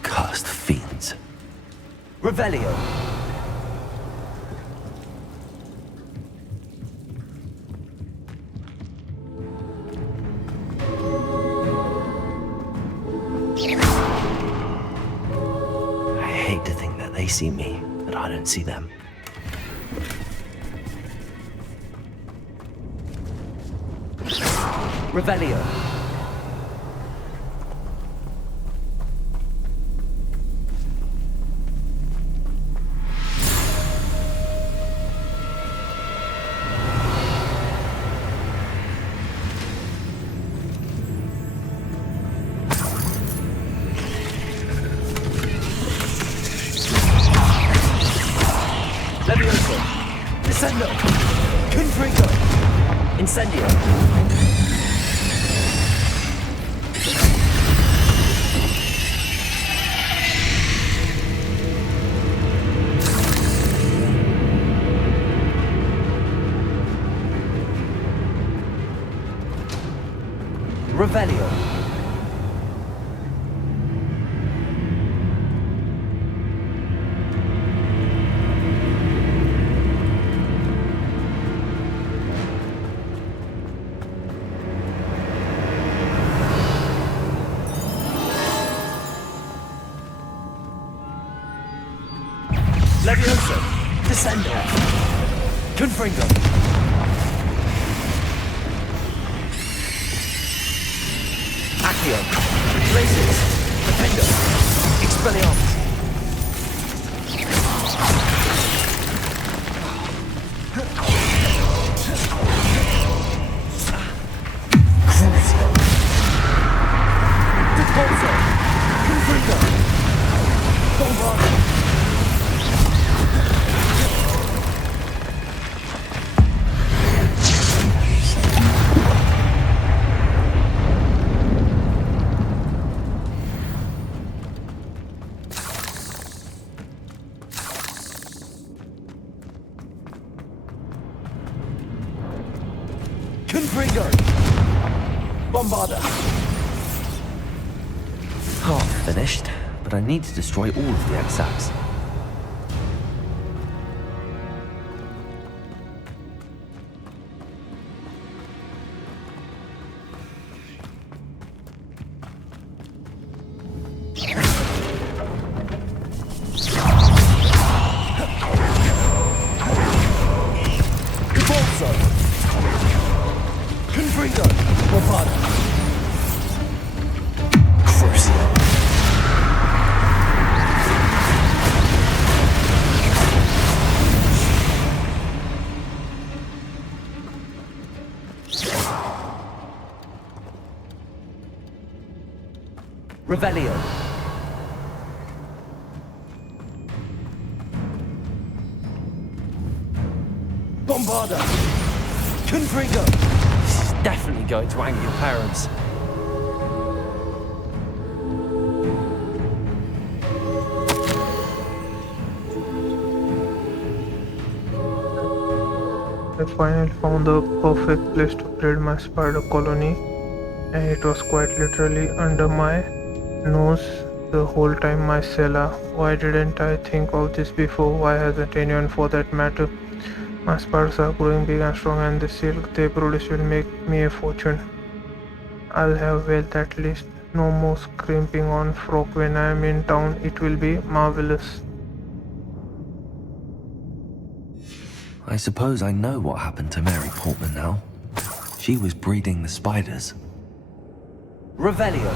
Cursed fiends. Revelio. I hate to think that they see me, but I don't see them. Revelio. Levioso. Descendo. Confringo. Incendio. Revelio. Levioso. Descendo. Confringo. Accio. Glacius. Defendo. Expelliarmus. Crucio. Repulso. Confringo. Bombard. Confringo! Bombarder! Half finished, but I need to destroy all of the X-Sacks. Confringo! Bombarder! Crucio! Revelio! Bombarder! Confringo! This is definitely going to anger your parents. I finally found the perfect place to build my spider colony, and it was quite literally under my nose the whole time. My cellar. Why didn't I think of this before? Why hasn't anyone for that matter? My spiders are growing big and strong, and the silk they produce will make me a fortune. I'll have wealth at least. No more scrimping on frock when I'm in town. It will be marvelous. I suppose I know what happened to Mary Portman now. She was breeding the spiders. Revelio!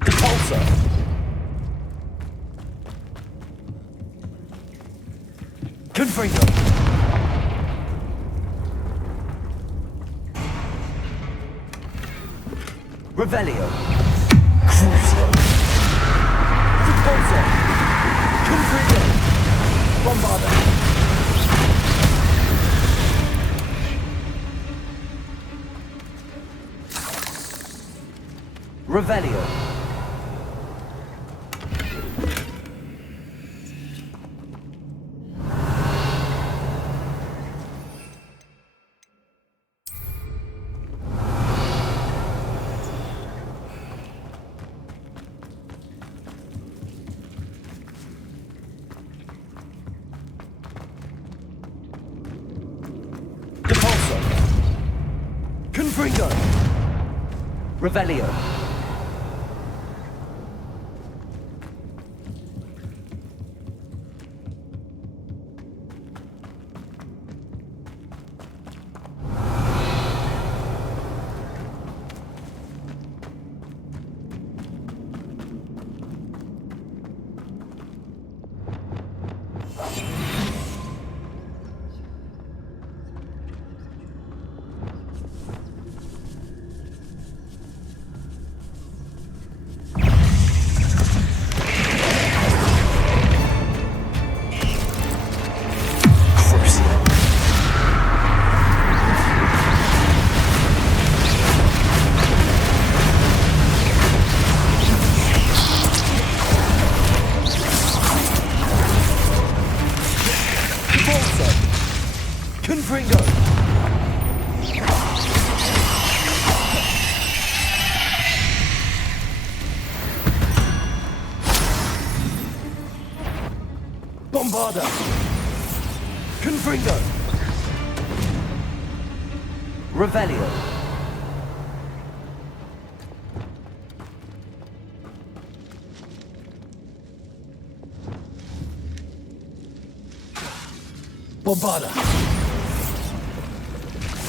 Repulsor! Confringo! Revelio! Crucio! Repulsor! Confringo! Bombarder! Revelio! Repulsor! Confringo! Revelio! Confringo! Bombarder! Confringo! Revelio! Bombarder!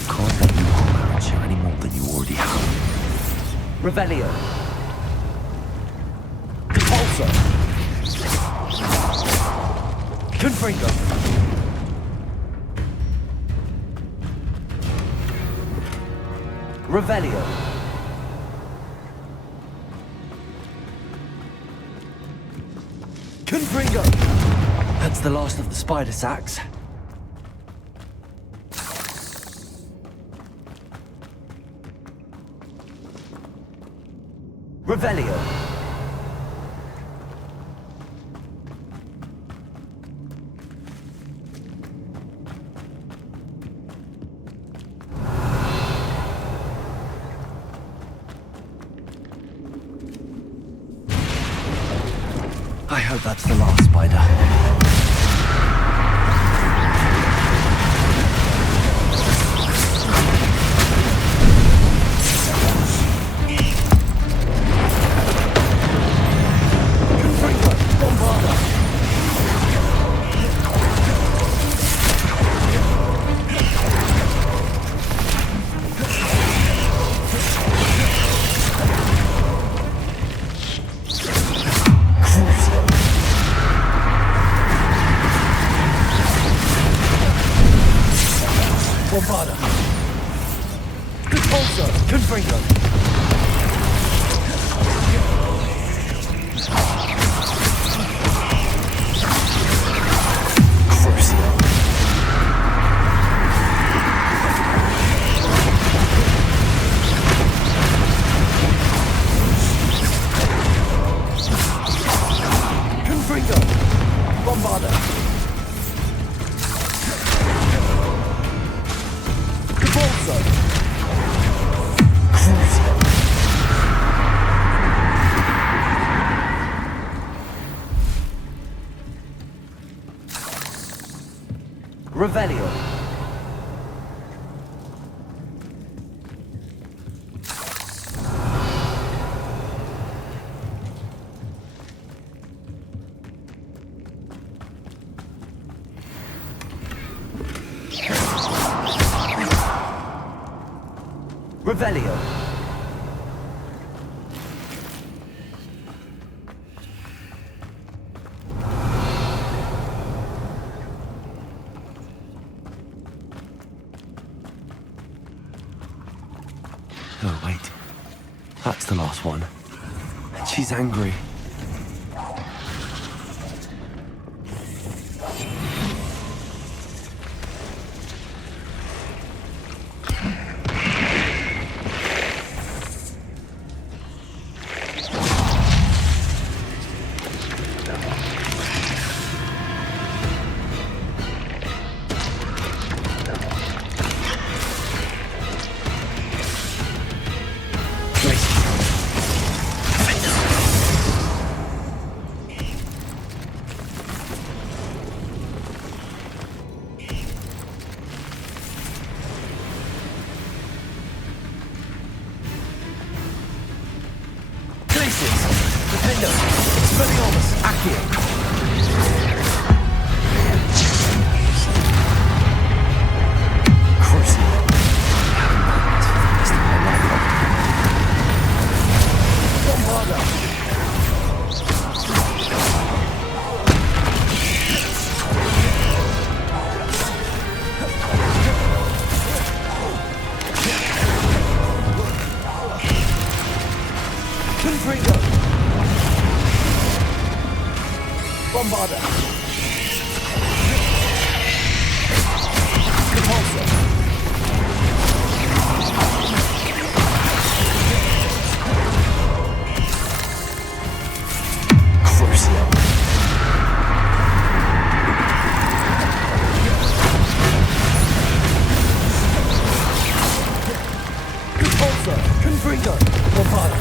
Can't let you harm Arancia any more than you already have. Revelio! Repulsor! Confringo! Revelio! Confringo! That's the last of the spider sacks. Revelio. I hope that's the last spider. Bombarda. Repulsor. Confringo. Confringo. Bombarda. Repulsor. Revelio. Revelio. Oh, wait. That's the last one. She's angry. Defender. Expelliarmus. Accio. Bombarda. Confringo. Bombarda. Repulsor. Crucio. Repulsor. Confringo. Bombarda.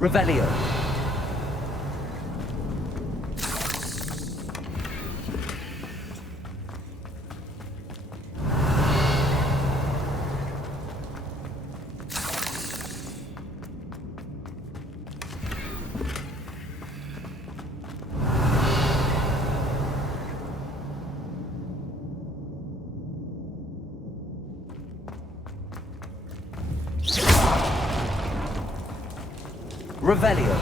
Revelio. Revelio.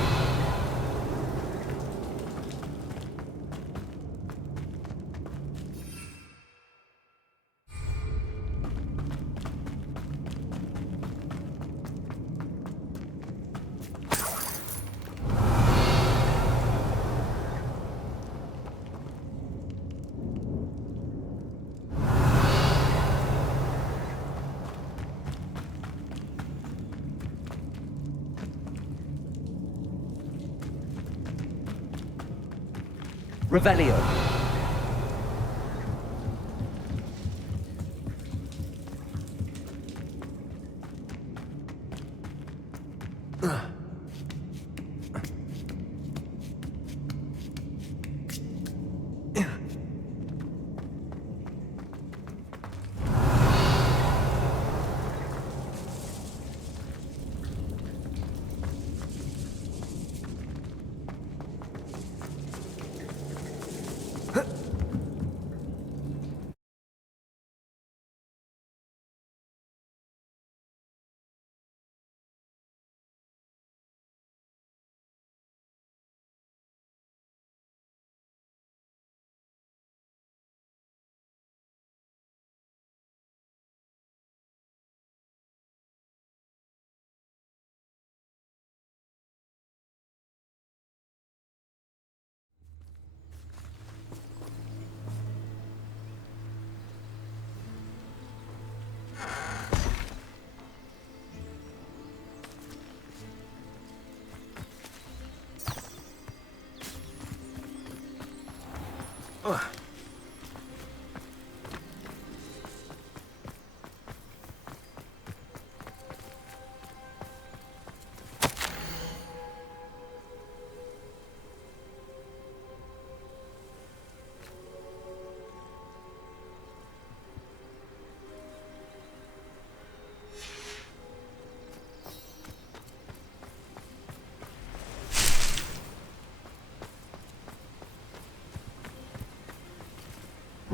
Revelio.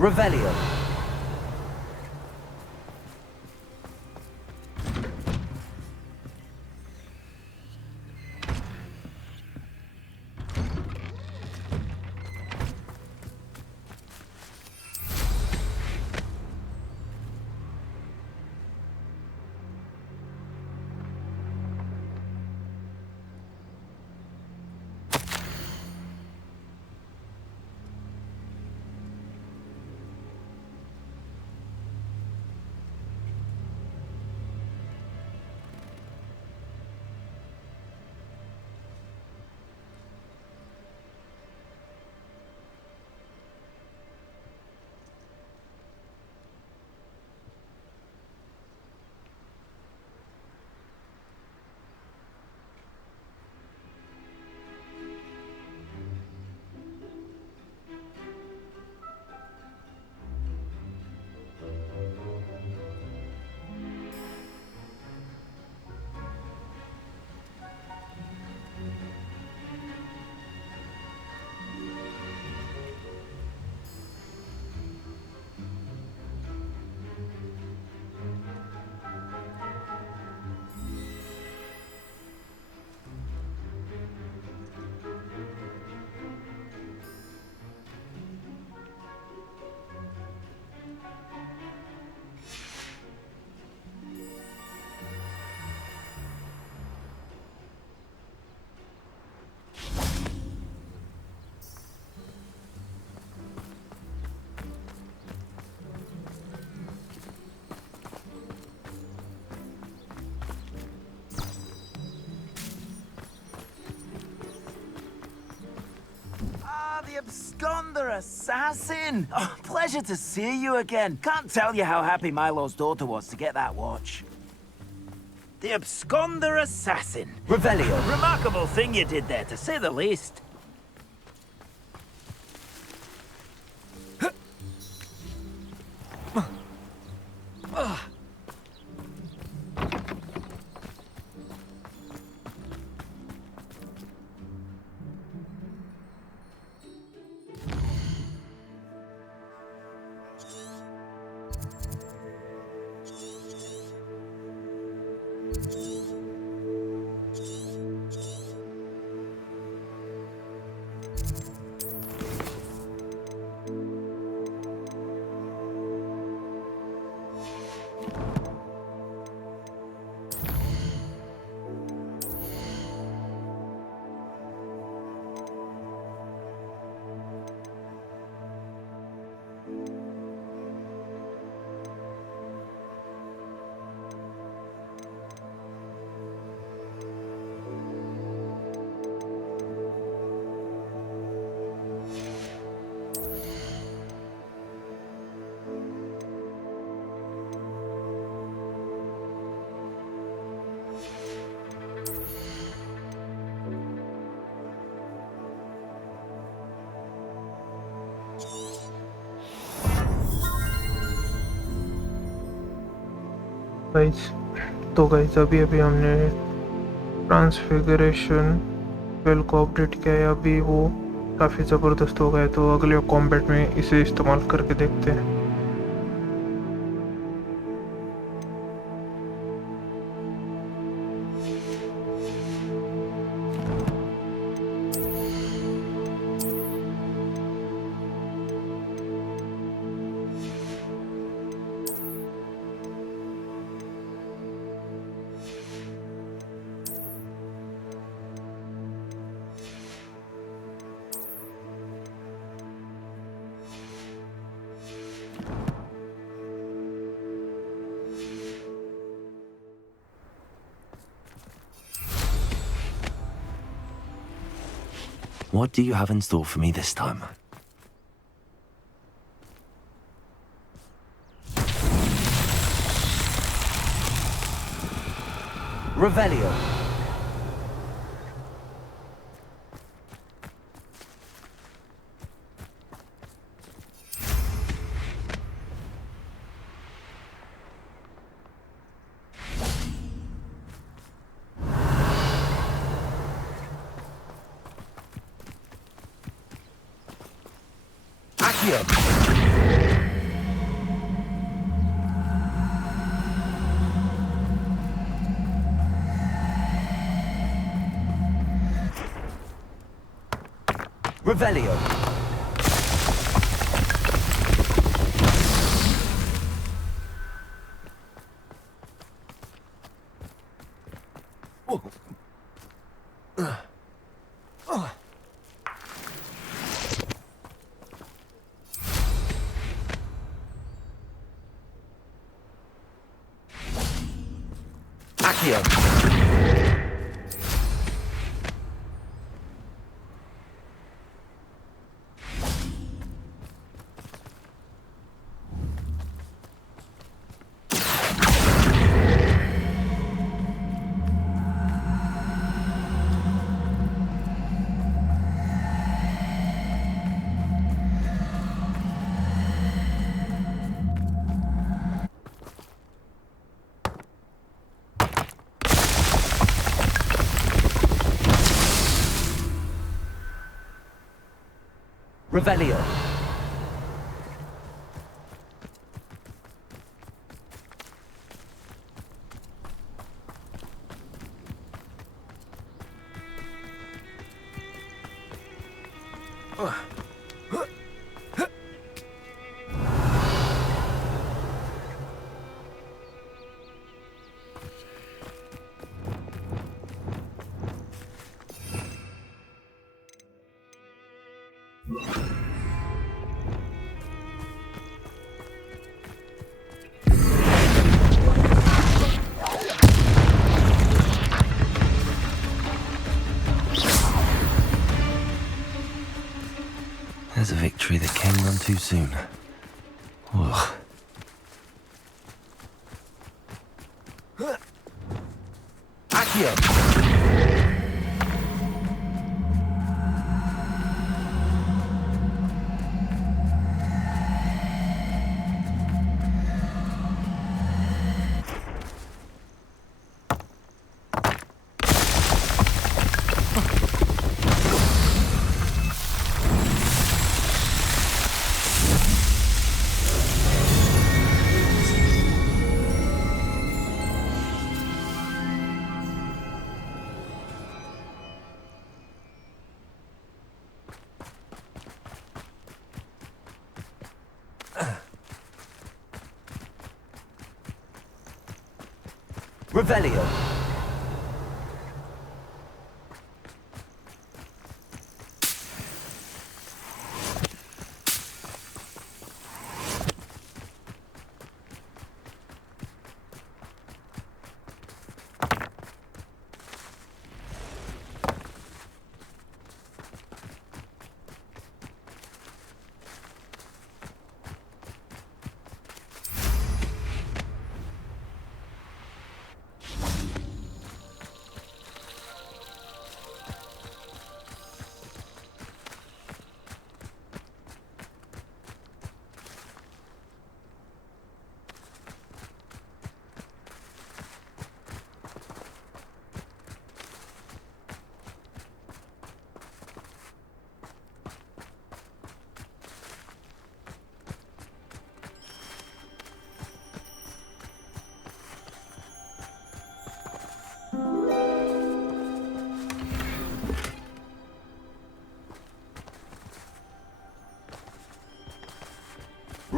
Revelio. The absconder assassin! Oh, pleasure to see you again. Can't tell you how happy Milo's daughter was to get that watch. The absconder assassin. Revelio. Remarkable thing you did there, to say the least. Guys तो guys अभी अभी हमने transfiguration spell को update किया है। अभी वो काफ़ी ज़बरदस्त हो गया है, तो अगले कॉम्बैट में इसे इस्तेमाल करके देखते हैं। What do you have in store for me this time? Revelio. Accio. Revelio. Accio. Revelio. There's a victory that came none too soon. Ugh. Accio. Revelio.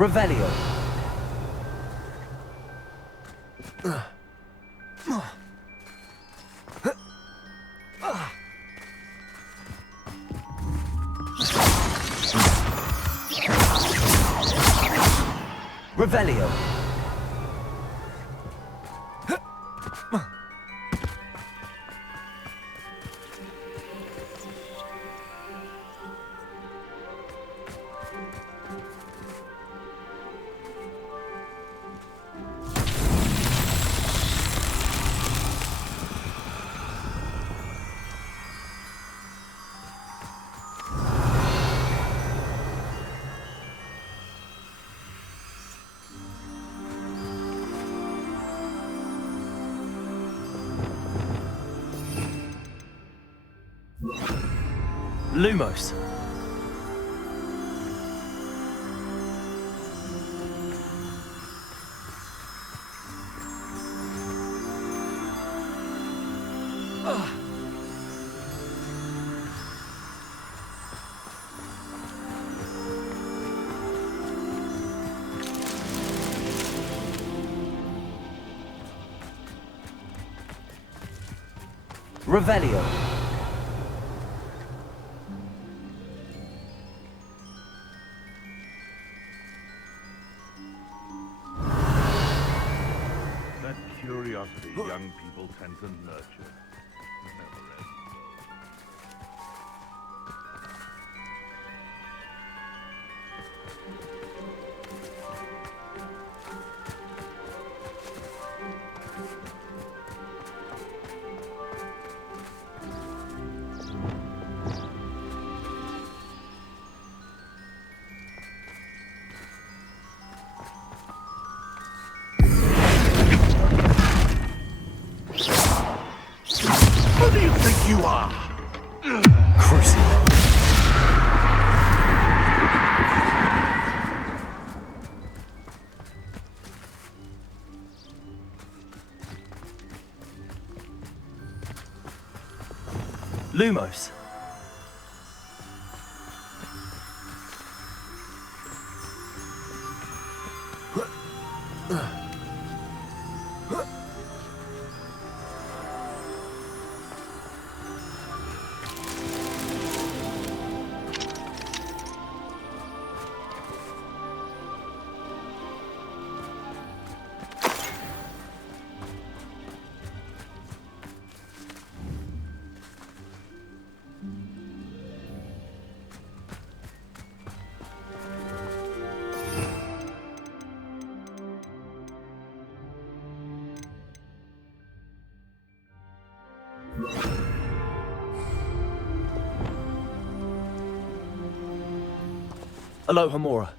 Revelio. Revelio. Lumos. Revelio. That curiosity young people tend to nurture. Never ends. Who do you think you are? Crucible. Lumos. Aloha Mora.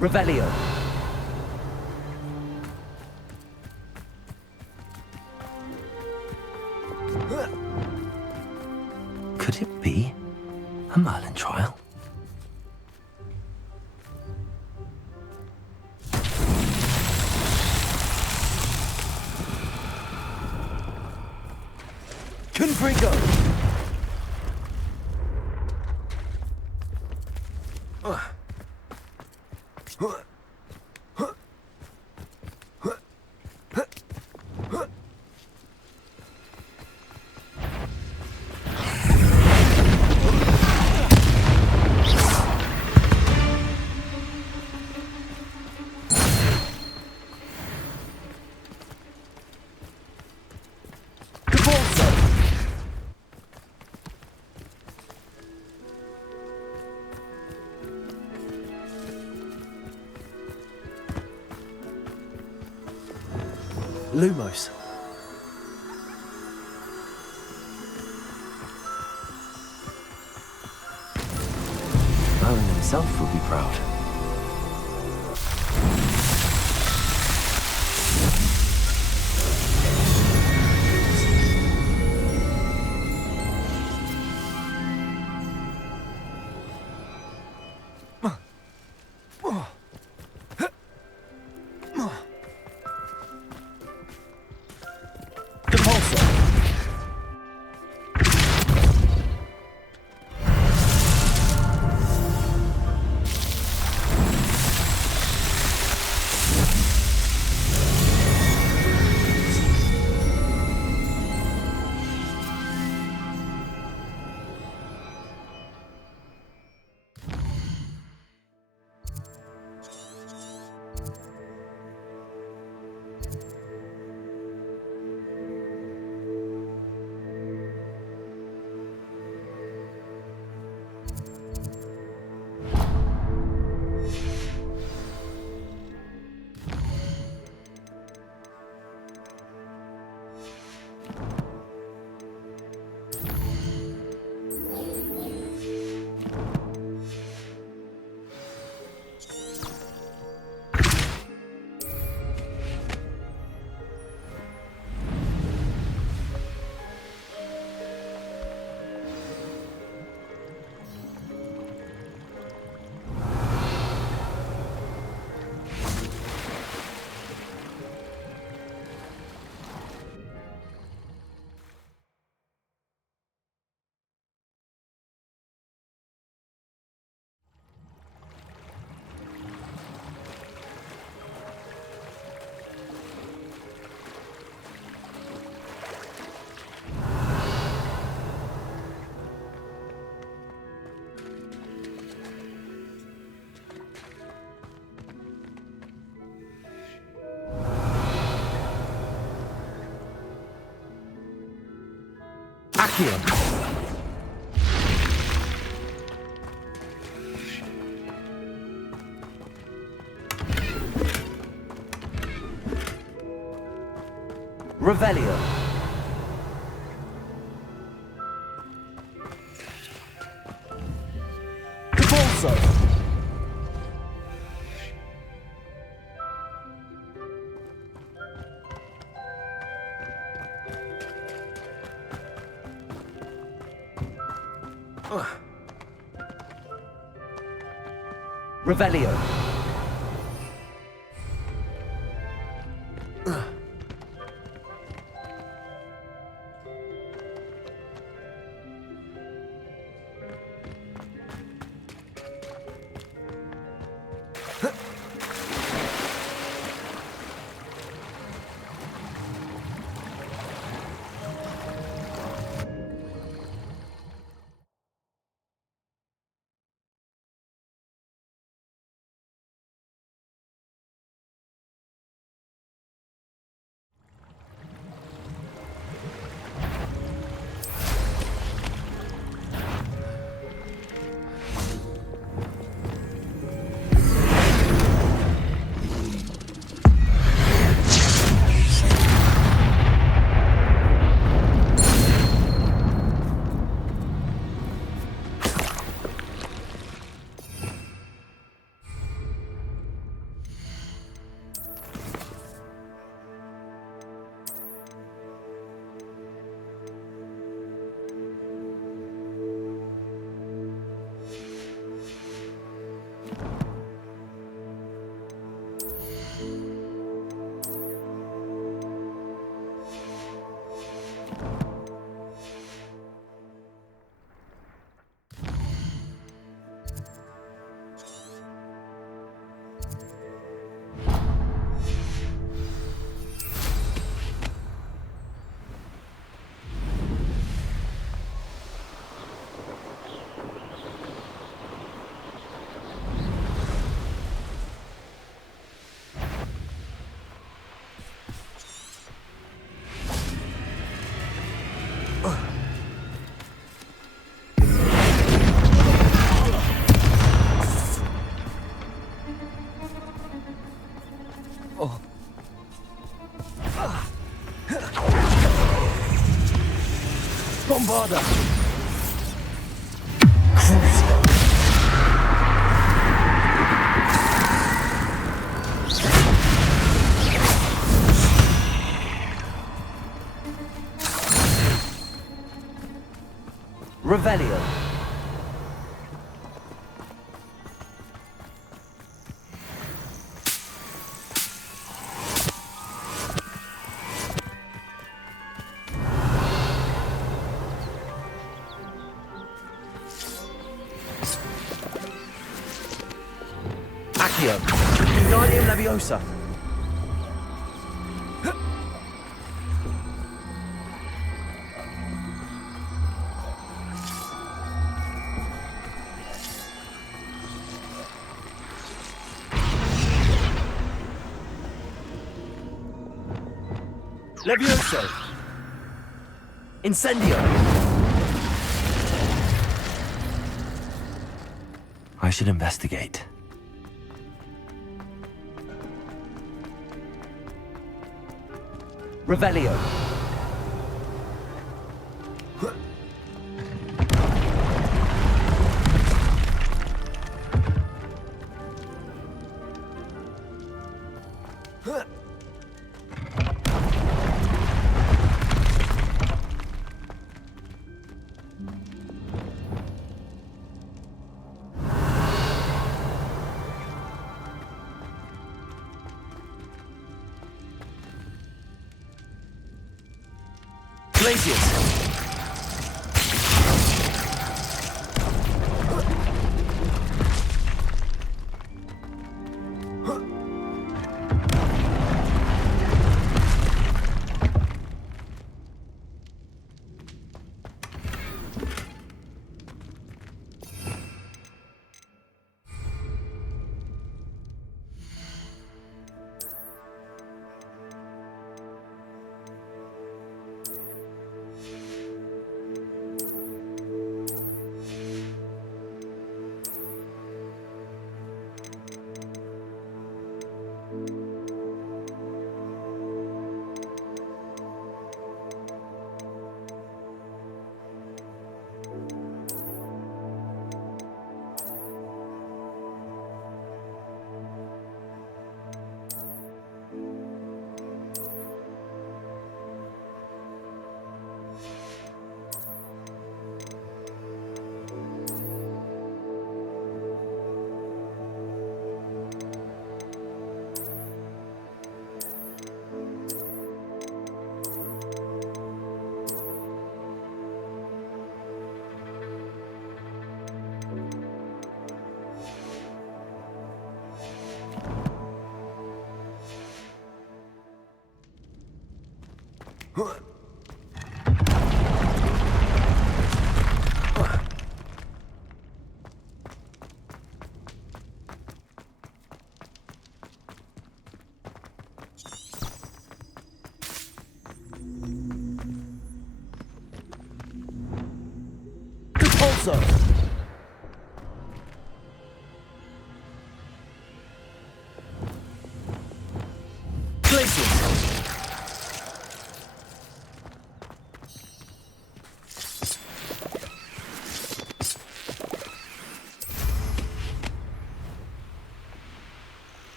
Revelio. Could it be a Merlin trial? Confringo. Lumos. Merlin himself would be proud. Accio. Revelio. Capulso. Revelio. Bombarda! Revelio. Accio. Wingardium Leviosa. Levioso. Incendio. I should investigate. Revelio. Glacius. Also. Glacius.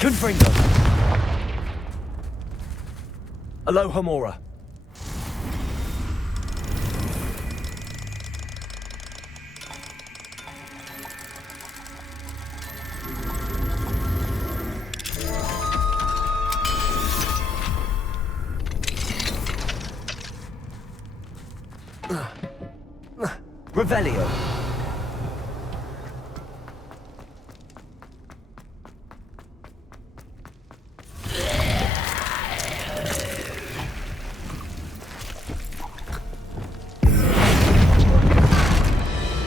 Confringo. Alohomora. Revelio.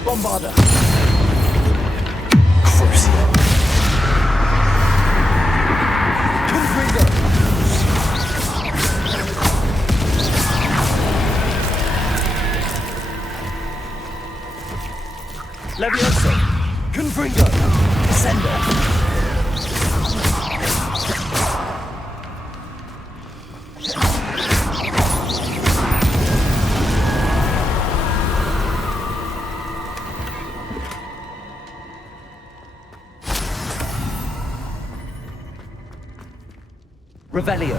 Bombarda. Crucio. Confringo. Levioso! Confringo! Ascendo! Revelio.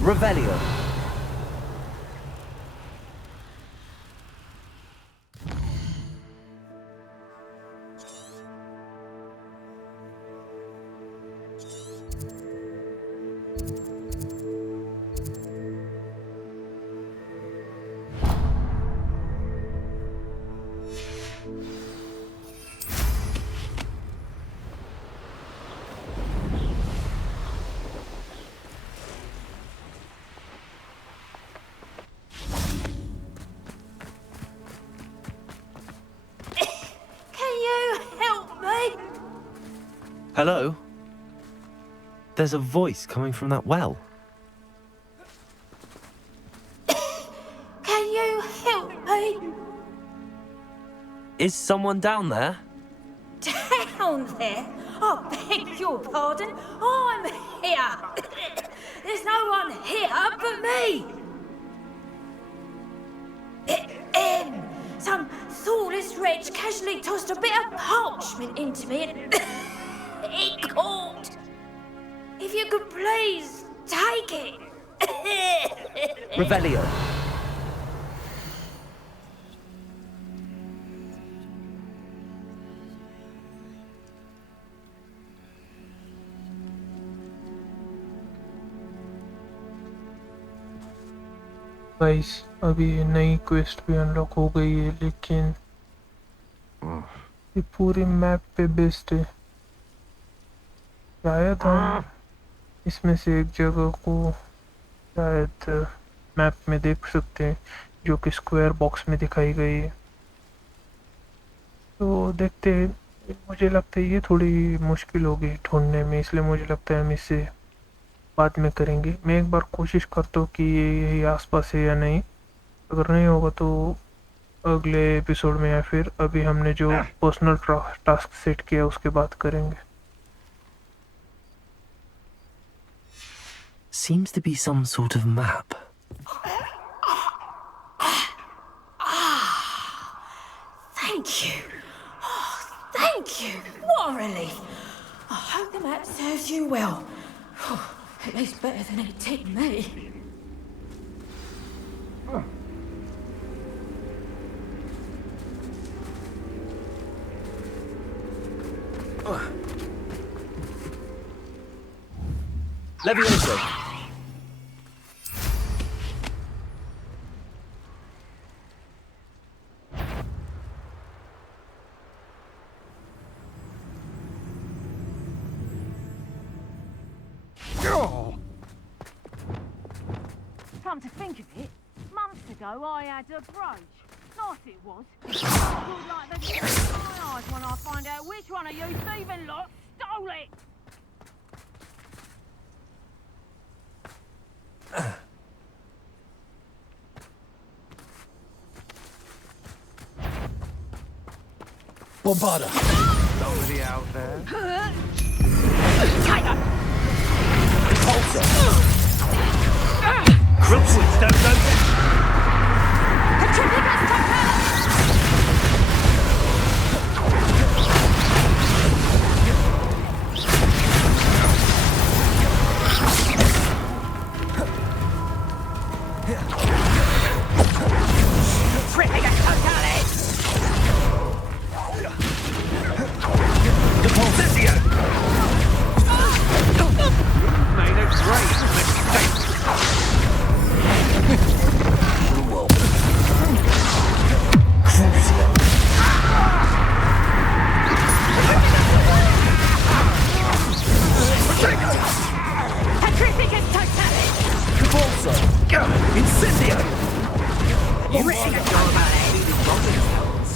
Revelio. Hello? There's a voice coming from that well. Can you help me? Is someone down there? Down there? I beg your pardon. I'm here. There's no one here but me. Some thoughtless wretch casually tossed a bit of parchment into me and it caught. If you could please take it. Revelio. Guys अभी नई quest भी unlock हो गई है, लेकिन ये पूरी map पे बेस्ड है। शायद हम इसमें से एक जगह को शायद मैप में देख सकते हैं जो कि स्क्वायर बॉक्स में दिखाई गई है। तो देखते हैं। मुझे लगता है ये थोड़ी मुश्किल होगी ढूंढने में, इसलिए मुझे लगता है हम इसे बाद में करेंगे। मैं एक बार कोशिश करता हूँ कि ये यही आसपास है या नहीं। अगर नहीं होगा तो अगले एपिसोड में, या फिर अभी हमने जो पर्सनल टास्क सेट किया उसके बाद करेंगे। Seems to be some sort of map. Thank you. Oh, thank you. What a relief. I hope the map serves you well. At least better than it did me. Levioso. Come to think of it, months ago I had a brooch. Nice it was. Good like the tears in my eyes when I find out which one of you thieving lot stole it. Bombarda. Somebody out there? Tiger! Repulsor. Cripswood stands open. Tripping a totalis! Repulsor.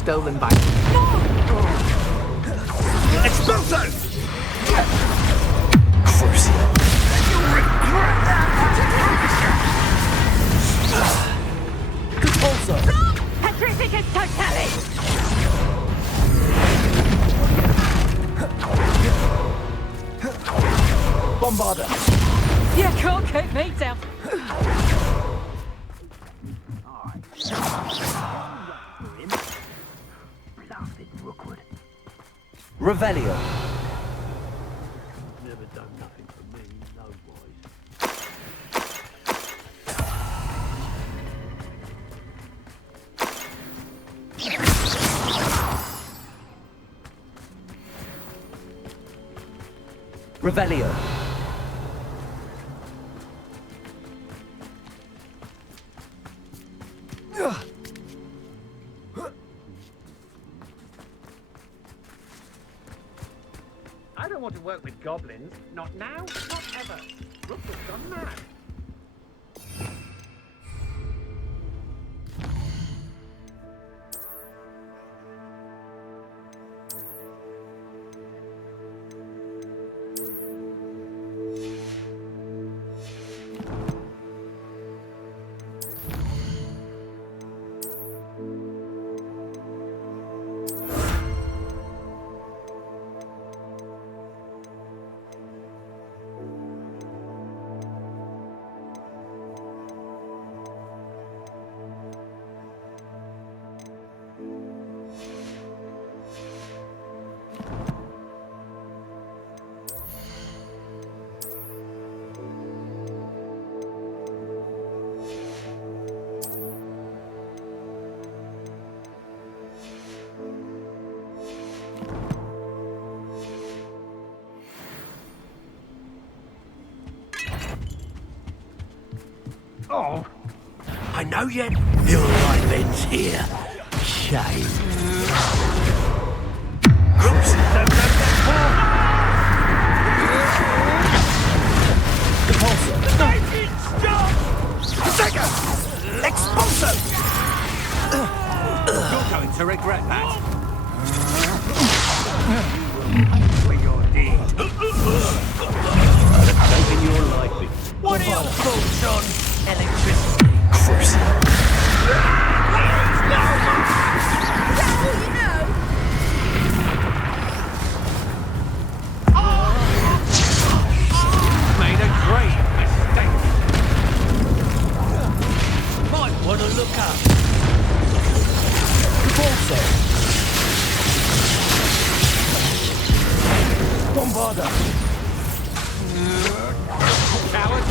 stolen by... Expulso! Compulso! Petrificus totalis! Bombarder! You can't keep me down. Revelio. Never done nothing for me, no boys. Revelio. I don't want to work with goblins. Not now, not ever. Rook has gone mad. Oh. I know yet. Your life ends here. Shame. Oops. Compulso! Stop! Sega! Expulso! You're going to regret that. For your deed. I'd have taken your life. What are your thoughts on Electricity. Cruise. Made a great mistake. Might want to look up. Compulso! Bombarder! Coward.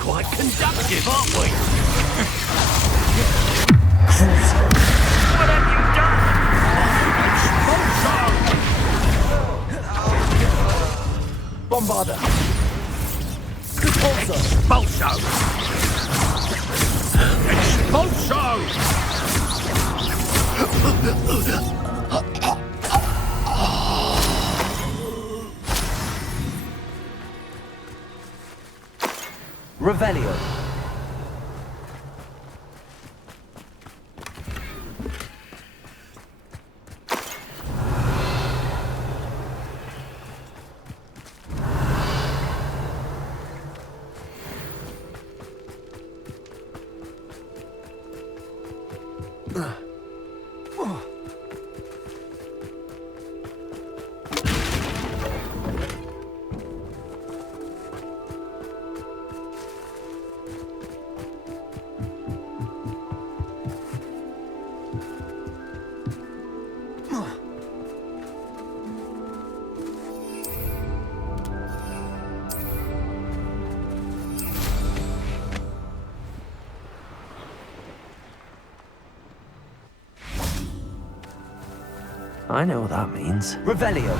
Quite conductive, aren't we? What have you done? Bombarder! Compulso! Expulso! Expulso! Revelio. I know what that means. Revelio.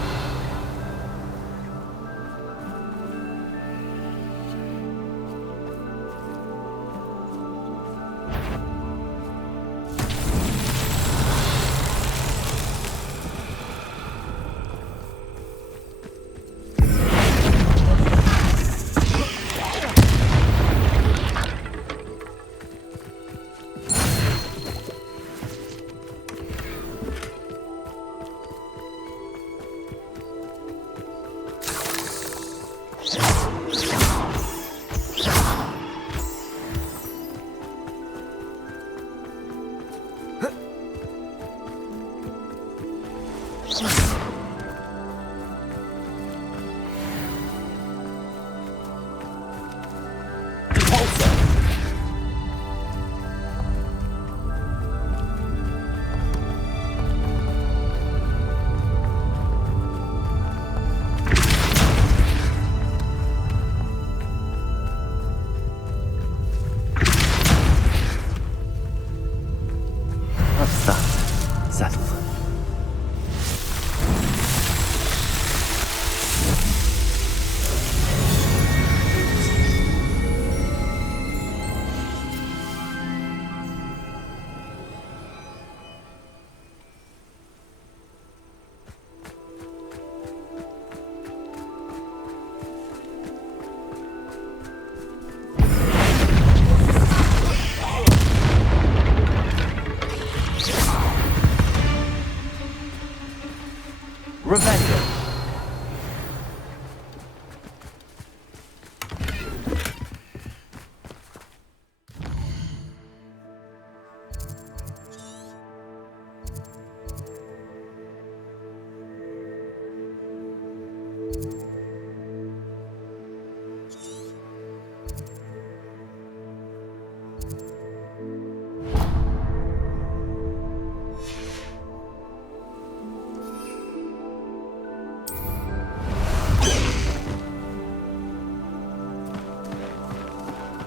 Revelio.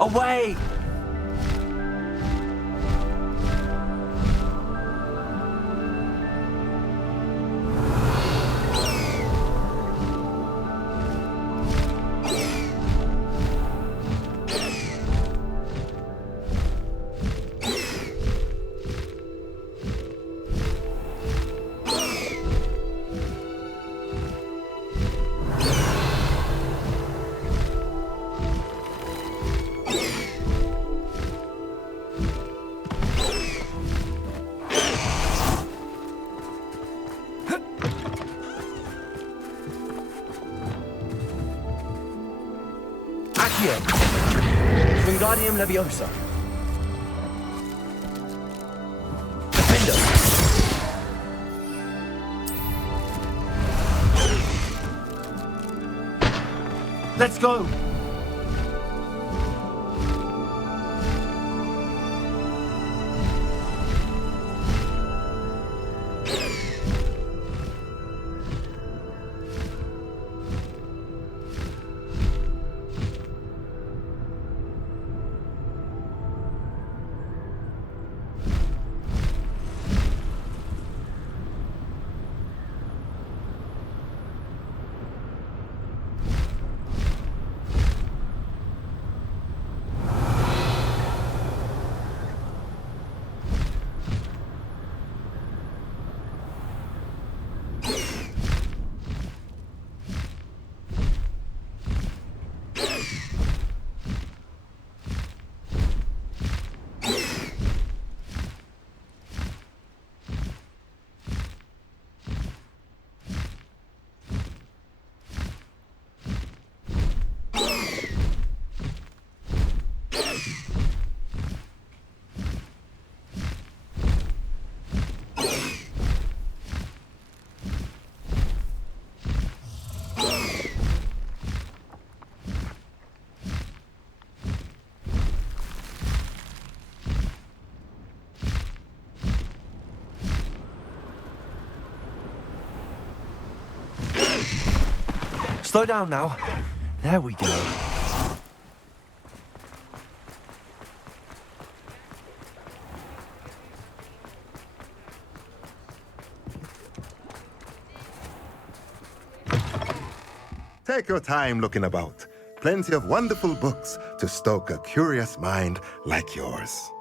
Away! Accio. Wingardium Leviosa. Defender. Let's go! Slow down now. There we go. Take your time looking about. Plenty of wonderful books to stoke a curious mind like yours.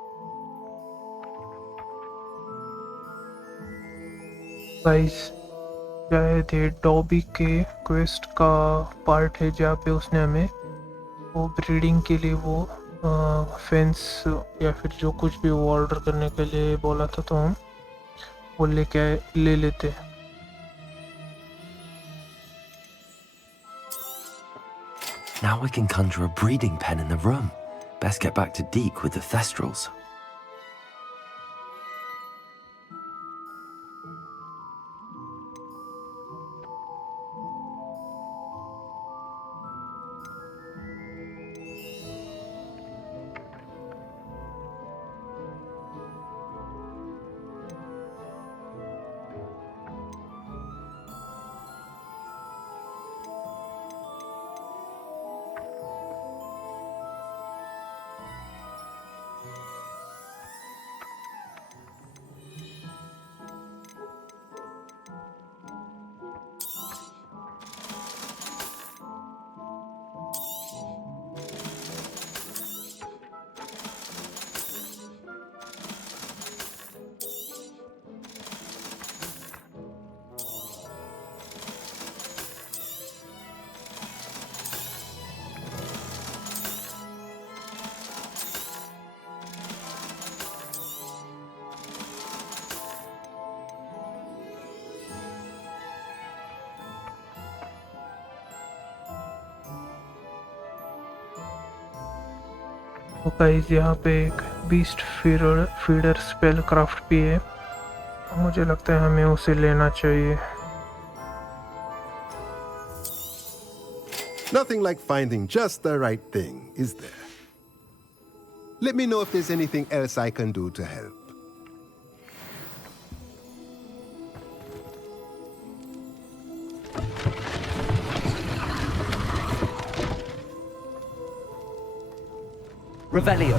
Guys शायद ये dobby के quest का part है जहाँ पे उसने हमें वो ब्रीडिंग के लिए वो फेंस या फिर जो कुछ भी वो ऑर्डर करने के लिए बोला था, तो हम वो ले लेते हैं। Now we can conjure a breeding pen in the room. Best get back to Deke with the Thestrals. तो गाइस यहाँ पे एक बीस्ट फीडर स्पेल क्राफ्ट भी है, मुझे लगता है हमें उसे लेना चाहिए। Nothing like finding just the right thing, is there? Let me know if there's anything else I can do to help. Revelio.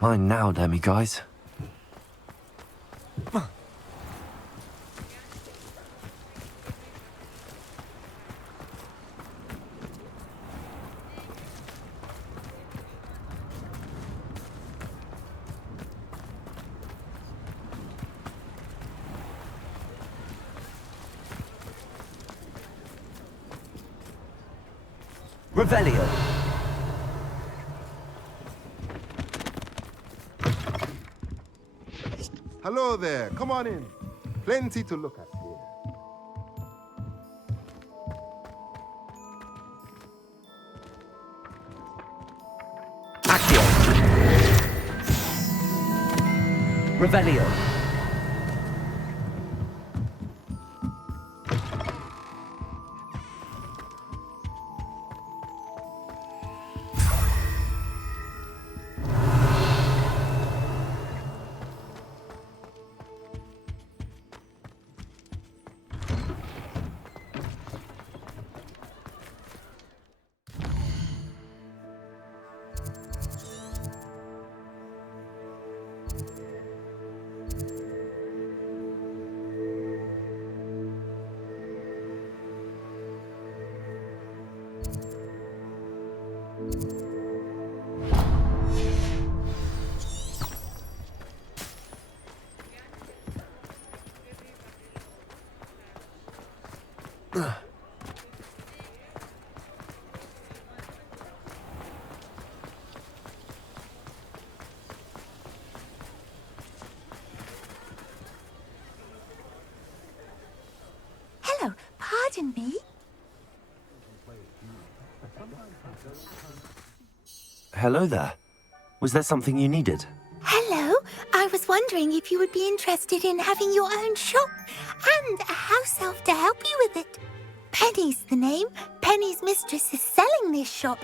Mine now, Demi guys. Revelio. Hello there, come on in. Plenty to look at here. Accio. Revelio. Hello, pardon me. Hello there. Was there something you needed? Hello, I was wondering if you would be interested in having your own shop and a house elf to help you with it. Penny's the name. Penny's mistress is selling this shop,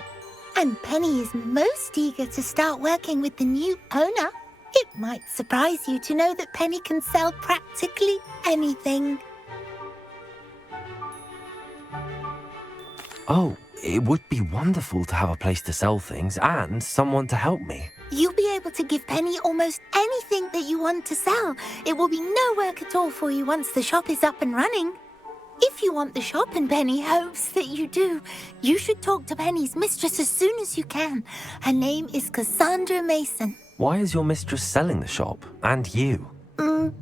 and Penny is most eager to start working with the new owner. It might surprise you to know that Penny can sell practically anything. Oh, it would be wonderful to have a place to sell things and someone to help me. You'll be able to give Penny almost anything that you want to sell. It will be no work at all for you once the shop is up and running. If you want the shop and Penny hopes that you do, you should talk to Penny's mistress as soon as you can. Her name is Cassandra Mason. Why is your mistress selling the shop? And you?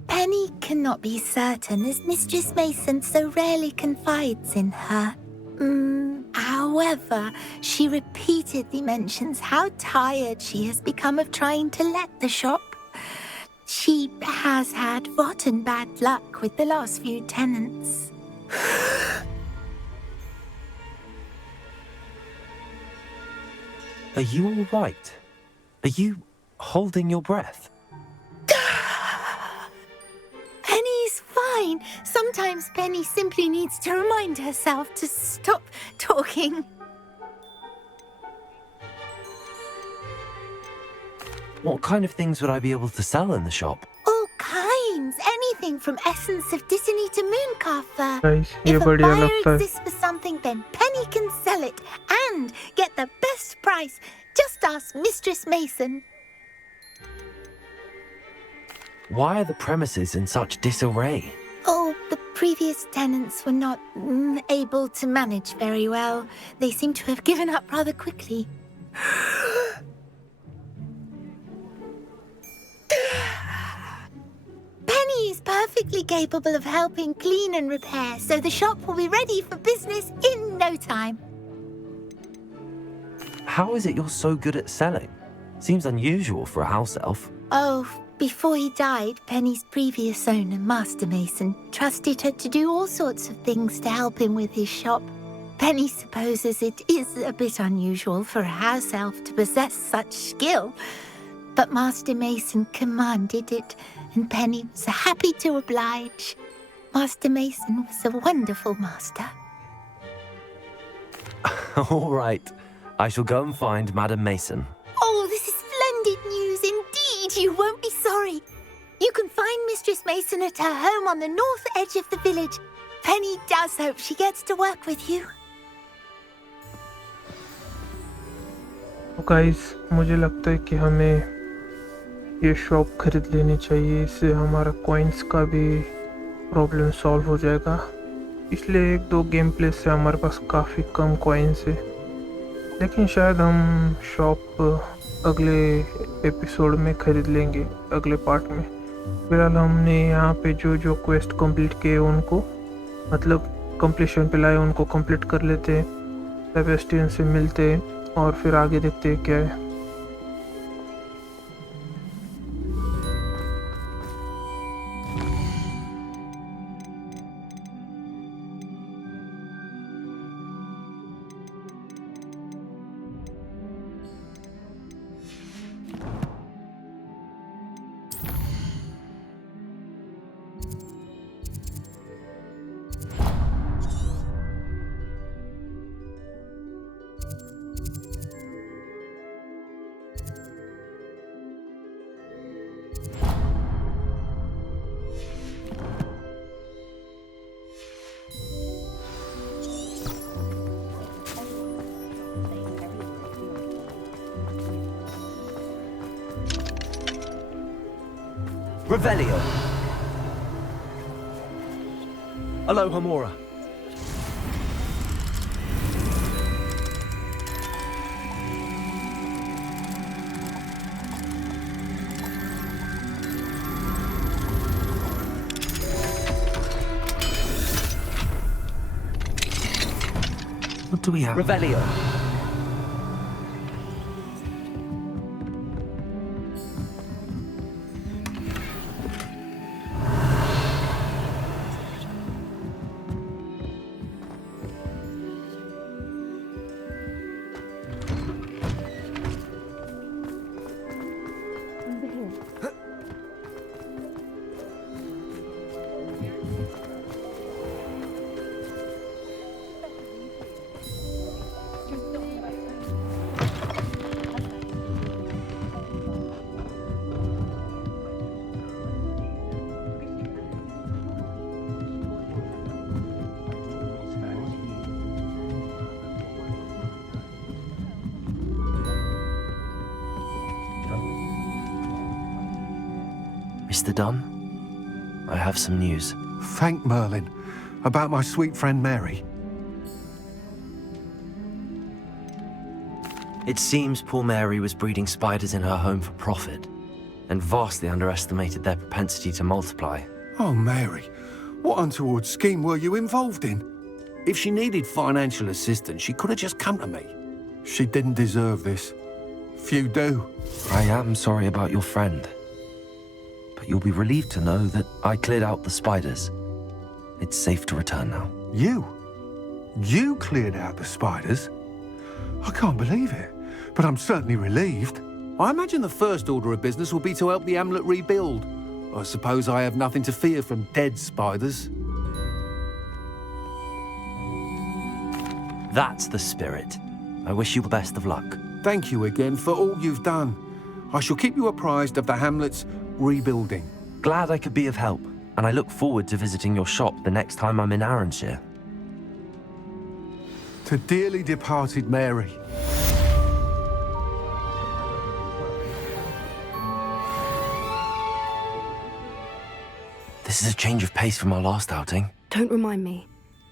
Penny cannot be certain as Mistress Mason so rarely confides in her. However, she repeatedly mentions how tired she has become of trying to let the shop. She has had rotten bad luck with the last few tenants. Are you all right? Are you holding your breath? Penny's fine. Sometimes Penny simply needs to remind herself to stop talking. What kind of things would I be able to sell in the shop? All kinds. Anything from essence of Disney to mooncalf fur. Guys, ये If a बढ़िया buyer लगता है। exists for something, then Penny can sell it and get the best price. Just ask Mistress Mason. Why are the premises in such disarray? Oh, the previous tenants were not able to manage very well. They seem to have given up rather quickly. Penny is perfectly capable of helping clean and repair, so the shop will be ready for business in no time. How is it you're so good at selling? Seems unusual for a house elf. Oh, before he died, Penny's previous owner, Master Mason, trusted her to do all sorts of things to help him with his shop. Penny supposes it is a bit unusual for a house elf to possess such skill, but Master Mason commanded it, and Penny was happy to oblige. Master Mason was a wonderful master. All right. I shall go and find Madam Mason. Oh, this is splendid news indeed. You won't be sorry. You can find Mistress Mason at her home on the north edge of the village. Penny does hope she gets to work with you. तो guys मुझे लगता है कि हमें ये shop खरीद लेनी चाहिए, इससे हमारा कॉइन्स का भी प्रॉब्लम सॉल्व हो जाएगा। पिछले 1-2 गेम प्ले से हमारे पास काफ़ी कम कॉइन्स है, लेकिन शायद हम शॉप अगले एपिसोड में खरीद लेंगे, अगले पार्ट में। फिलहाल हमने यहाँ पे जो क्वेस्ट कंप्लीट किए उनको, मतलब कंप्लीशन पे लाए, उनको कंप्लीट कर लेते हैं, सेबेस्टियन से मिलते हैं और फिर आगे देखते हैं क्या है। Revelio. Aloha Mora. What do we have? Revelio. Mr. Dunn, I have some news. Thank Merlin. About my sweet friend Mary. It seems poor Mary was breeding spiders in her home for profit, and vastly underestimated their propensity to multiply. Oh, Mary, what untoward scheme were you involved in? If she needed financial assistance, she could have just come to me. She didn't deserve this. Few do. I am sorry about your friend, but you'll be relieved to know that I cleared out the spiders. It's safe to return now. You? You cleared out the spiders? I can't believe it, but I'm certainly relieved. I imagine the first order of business will be to help the amulet rebuild. I suppose I have nothing to fear from dead spiders. That's the spirit. I wish you the best of luck. Thank you again for all you've done. I shall keep you apprised of the hamlet's rebuilding. Glad I could be of help, and I look forward to visiting your shop the next time I'm in Arranshire. To dearly departed Mary. This is a change of pace from our last outing. Don't remind me.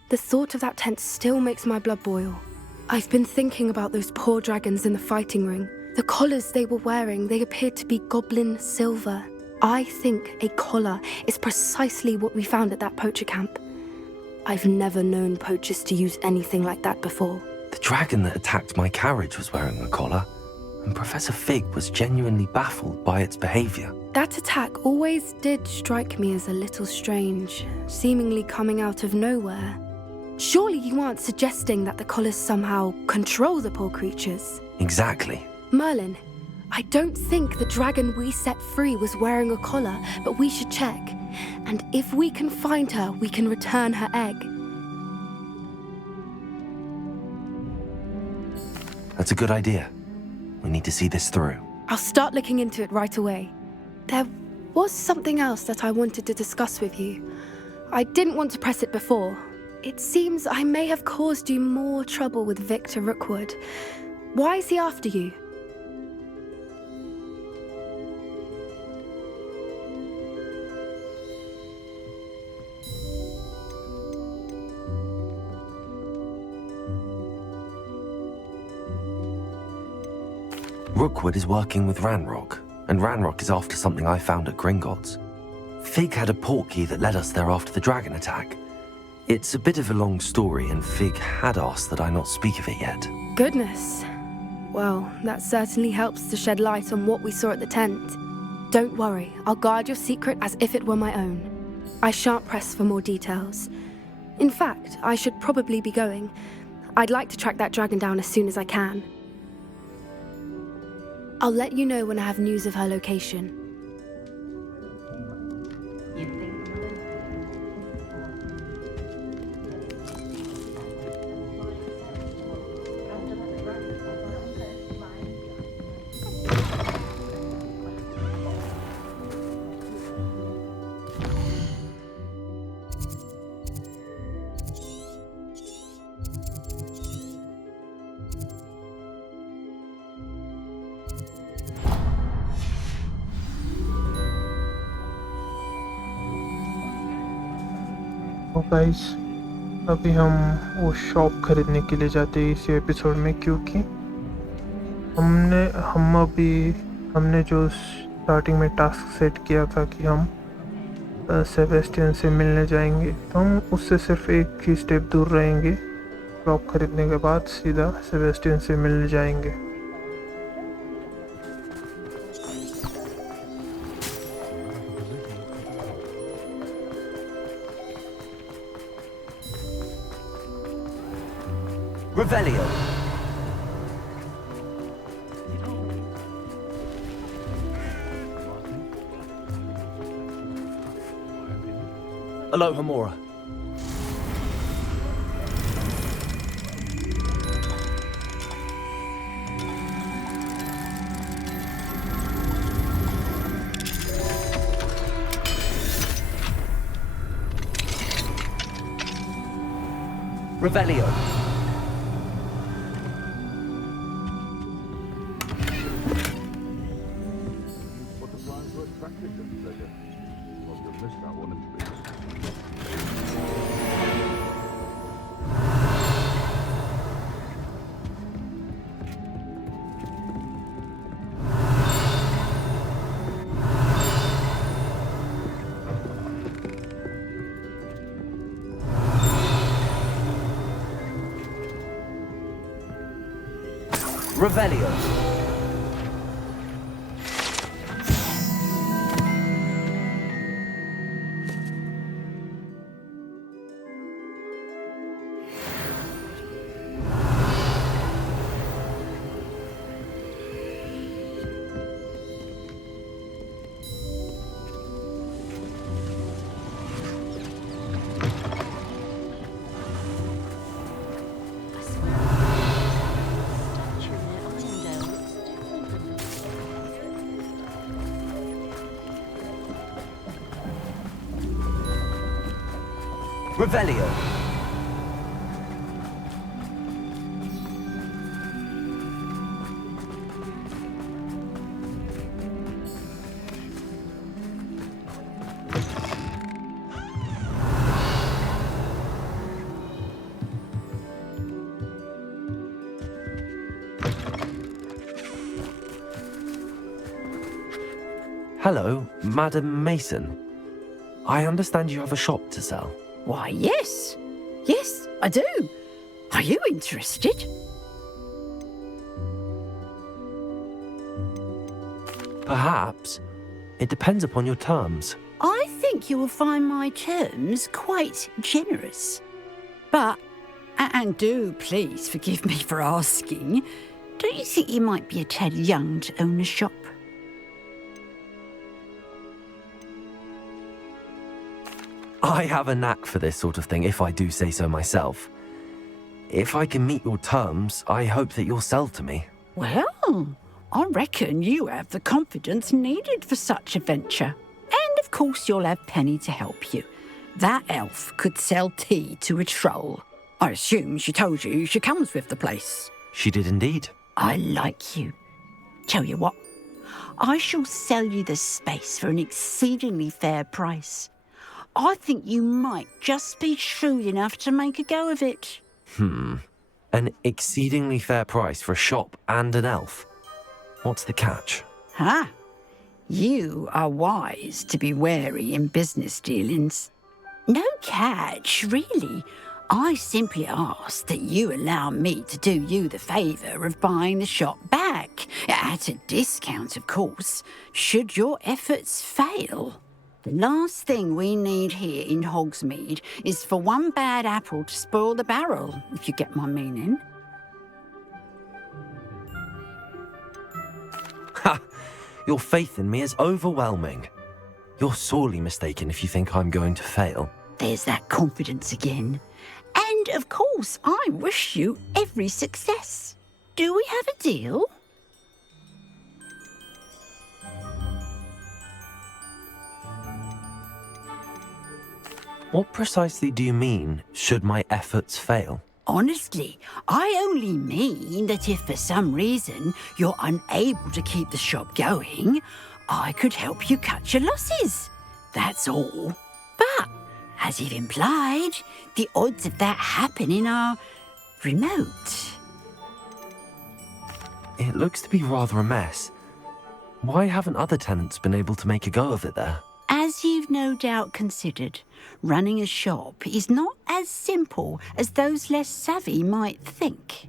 The thought of that tent still makes my blood boil. I've been thinking about those poor dragons in the fighting ring. The collars they were wearing, they appeared to be goblin silver. I think a collar is precisely what we found at that poacher camp. I've never known poachers to use anything like that before. The dragon that attacked my carriage was wearing a collar. and Professor Fig was genuinely baffled by its behavior. That attack always did strike me as a little strange, seemingly coming out of nowhere. Surely you aren't suggesting that the collars somehow control the poor creatures? Exactly. Merlin, I don't think the dragon we set free was wearing a collar, but we should check. And if we can find her, we can return her egg. That's a good idea. We need to see this through. I'll start looking into it right away. There was something else that I wanted to discuss with you. I didn't want to press it before. It seems I may have caused you more trouble with Victor Rookwood. Why is he after you? Rookwood is working with Ranrock, and Ranrock is after something I found at Gringotts. Fig had a portkey that led us there after the dragon attack. It's a bit of a long story, and Fig had asked that I not speak of it yet. Goodness. Well, that certainly helps to shed light on what we saw at the tent. Don't worry, I'll guard your secret as if it were my own. I shan't press for more details. In fact, I should probably be going. I'd like to track that dragon down as soon as I can. I'll let you know when I have news of her location. तो guys अभी हम वो shop खरीदने के लिए जाते हैं इसी एपिसोड में, क्योंकि हमने जो स्टार्टिंग में टास्क सेट किया था कि हम सेबेस्टियन से मिलने जाएंगे, तो हम उससे सिर्फ एक ही स्टेप दूर रहेंगे। शॉप खरीदने के बाद सीधा सेबेस्टियन से मिलने जाएंगे। Revelio. Aloha Mora. Revelio. Revelio. Revelio. Hello, Madam Mason. I understand you have a shop to sell. Why, yes. Yes, I do. Are you interested? Perhaps. It depends upon your terms. I think you will find my terms quite generous. But, and do please forgive me for asking, don't you think you might be a tad young to own a shop? I have a knack for this sort of thing, if I do say so myself. If I can meet your terms, I hope that you'll sell to me. Well, I reckon you have the confidence needed for such a venture. And of course you'll have Penny to help you. That elf could sell tea to a troll. I assume she told you she comes with the place. She did indeed. I like you. Tell you what, I shall sell you the space for an exceedingly fair price. I think you might just be shrewd enough to make a go of it. An exceedingly fair price for a shop and an elf. What's the catch? Huh? You are wise to be wary in business dealings. No catch, really. I simply ask that you allow me to do you the favour of buying the shop back, at a discount, of course, should your efforts fail. The last thing we need here in Hogsmeade is for one bad apple to spoil the barrel, if you get my meaning. Ha! Your faith in me is overwhelming. You're sorely mistaken if you think I'm going to fail. There's that confidence again. And, of course, I wish you every success. Do we have a deal? What precisely do you mean, should my efforts fail? Honestly, I only mean that if for some reason you're unable to keep the shop going, I could help you cut your losses. That's all. But, as you've implied, the odds of that happening are remote. It looks to be rather a mess. Why haven't other tenants been able to make a go of it there? As you've no doubt considered, running a shop is not as simple as those less savvy might think.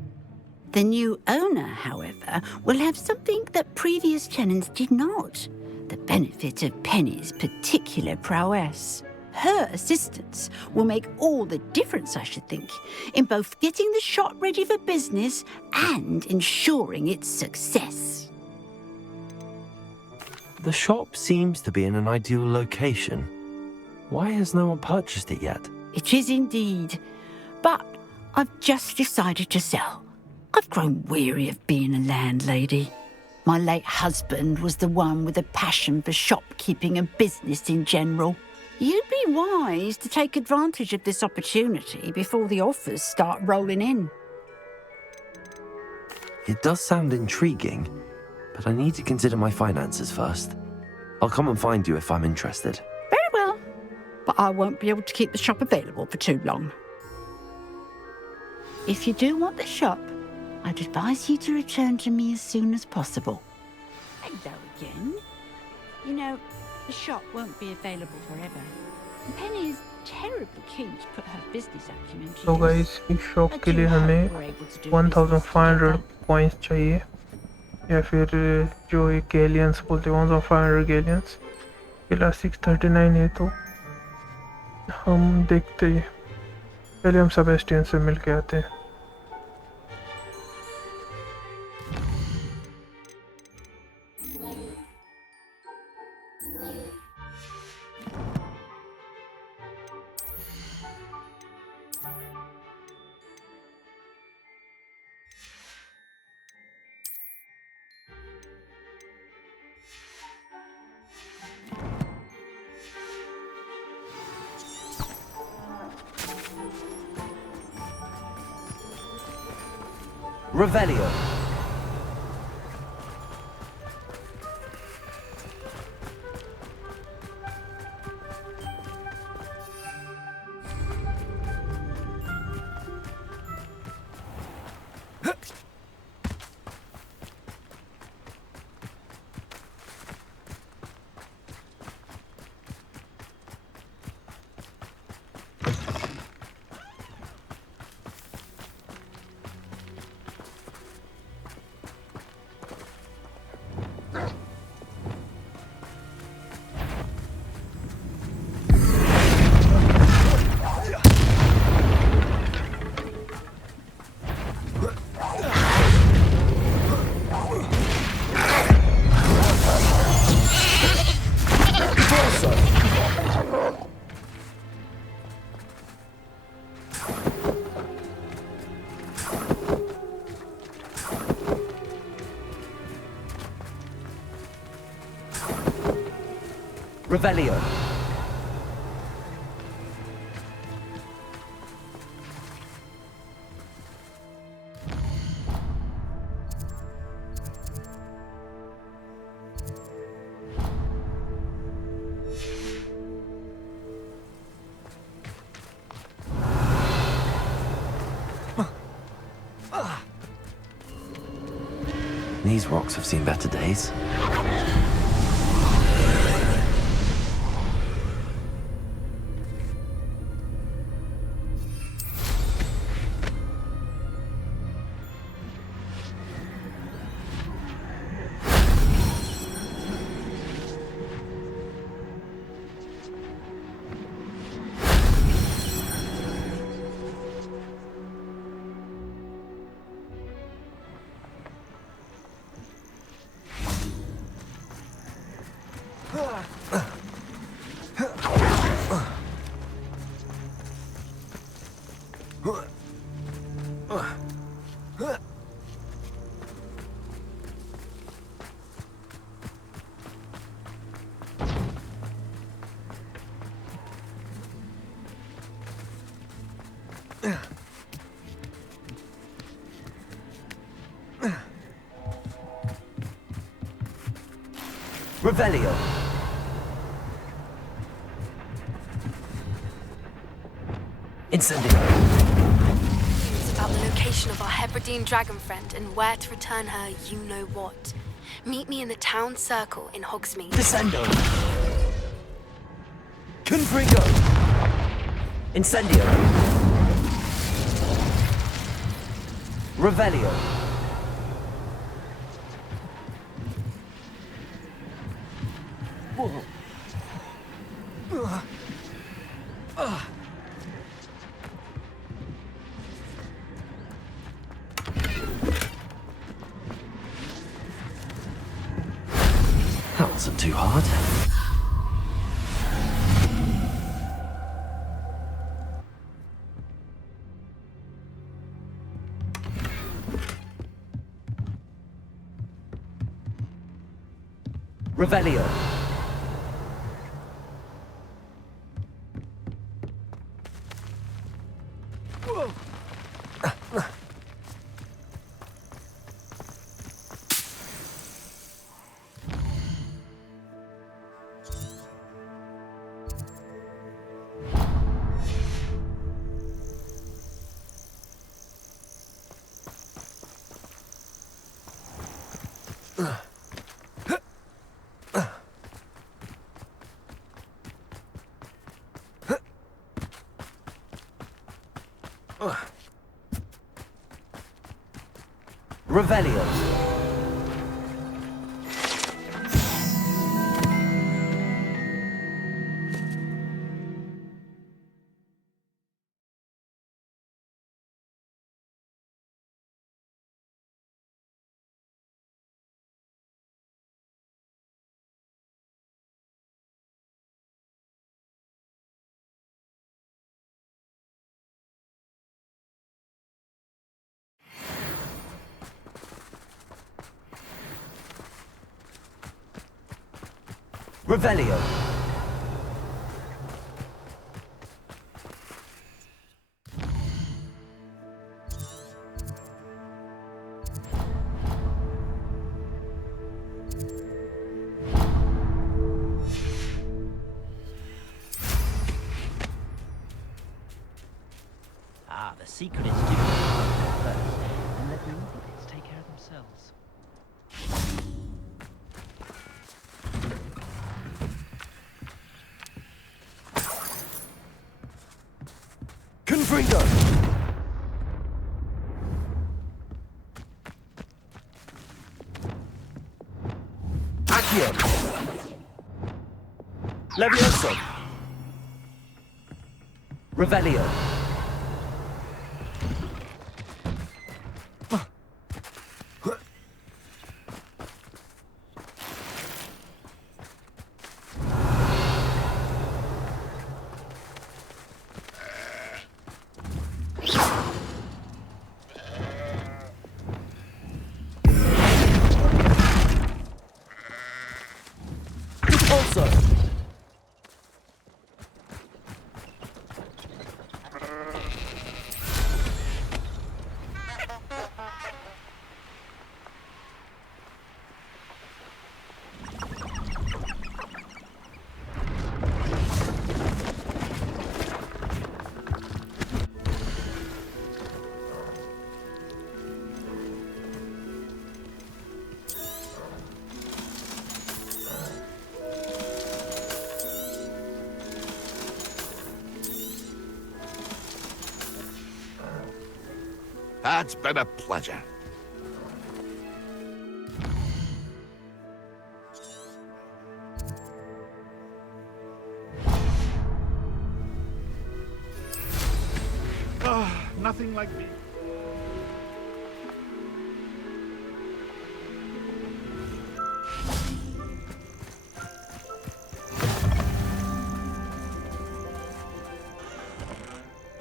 The new owner, however, will have something that previous tenants did not, the benefit of Penny's particular prowess. Her assistance will make all the difference, I should think, in both getting the shop ready for business and ensuring its success. The shop seems to be in an ideal location. Why has no one purchased it yet? It is indeed. But I've just decided to sell. I've grown weary of being a landlady. My late husband was the one with a passion for shopkeeping and business in general. You'd be wise to take advantage of this opportunity before the offers start rolling in. It does sound intriguing, but I need to consider my finances first. I'll come and find you if I'm interested. Very well. But I won't be able to keep the shop available for too long. If you do want the shop, I'd advise you to return to me as soon as possible. Hello again. You know, the shop won't be available forever. And Penny is terribly keen to put her business acumen to तो guys इस shop के लिए हमें 1500 coins चाहिए या फिर जो एक गैलियंस बोलते हैं 1500 गैलियंस फिलहाल 639 है तो हम देखते हैं पहले हम सेबेस्टियन से मिल के आते हैं Revelio. Revelio. These rocks have seen better days. Revelio. Incendio. News about the location of our Hebridean dragon friend and where to return her you know what. Meet me in the town circle in Hogsmeade. Descendo. Confringo. Incendio. Revelio. Whoa. That wasn't too hard. Revelio. Revelio. Revelio. Ah, the secret is to do first, and let the invites take care of themselves. Confringo. Accio. Levioso. Revelio. Also. It's been a pleasure. Nothing like me.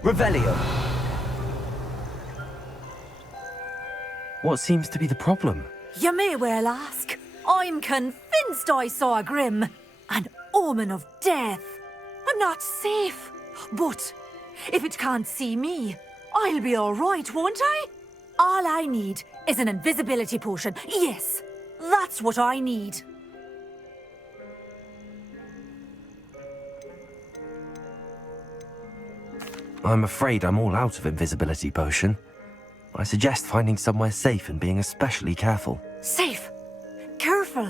Revelio. What seems to be the problem? You may well ask. I'm convinced I saw a grim, an omen of death. I'm not safe, but if it can't see me, I'll be all right, won't I? All I need is an invisibility potion. Yes, that's what I need. I'm afraid I'm all out of invisibility potion. I suggest finding somewhere safe and being especially careful. Safe? Careful?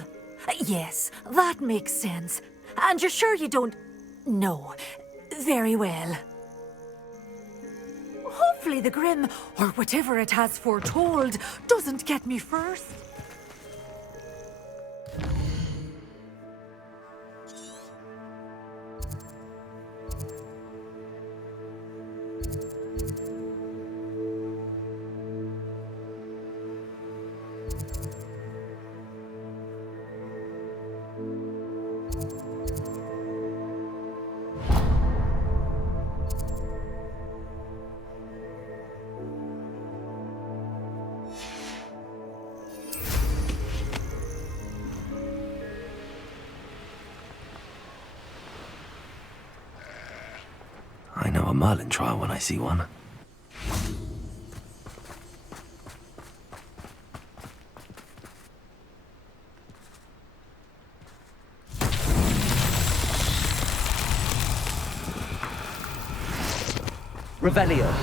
Yes, that makes sense. And you're sure you don't... No. Very well. Hopefully the Grim, or whatever it has foretold, doesn't get me first. I know a Merlin trial when I see one. Revelio.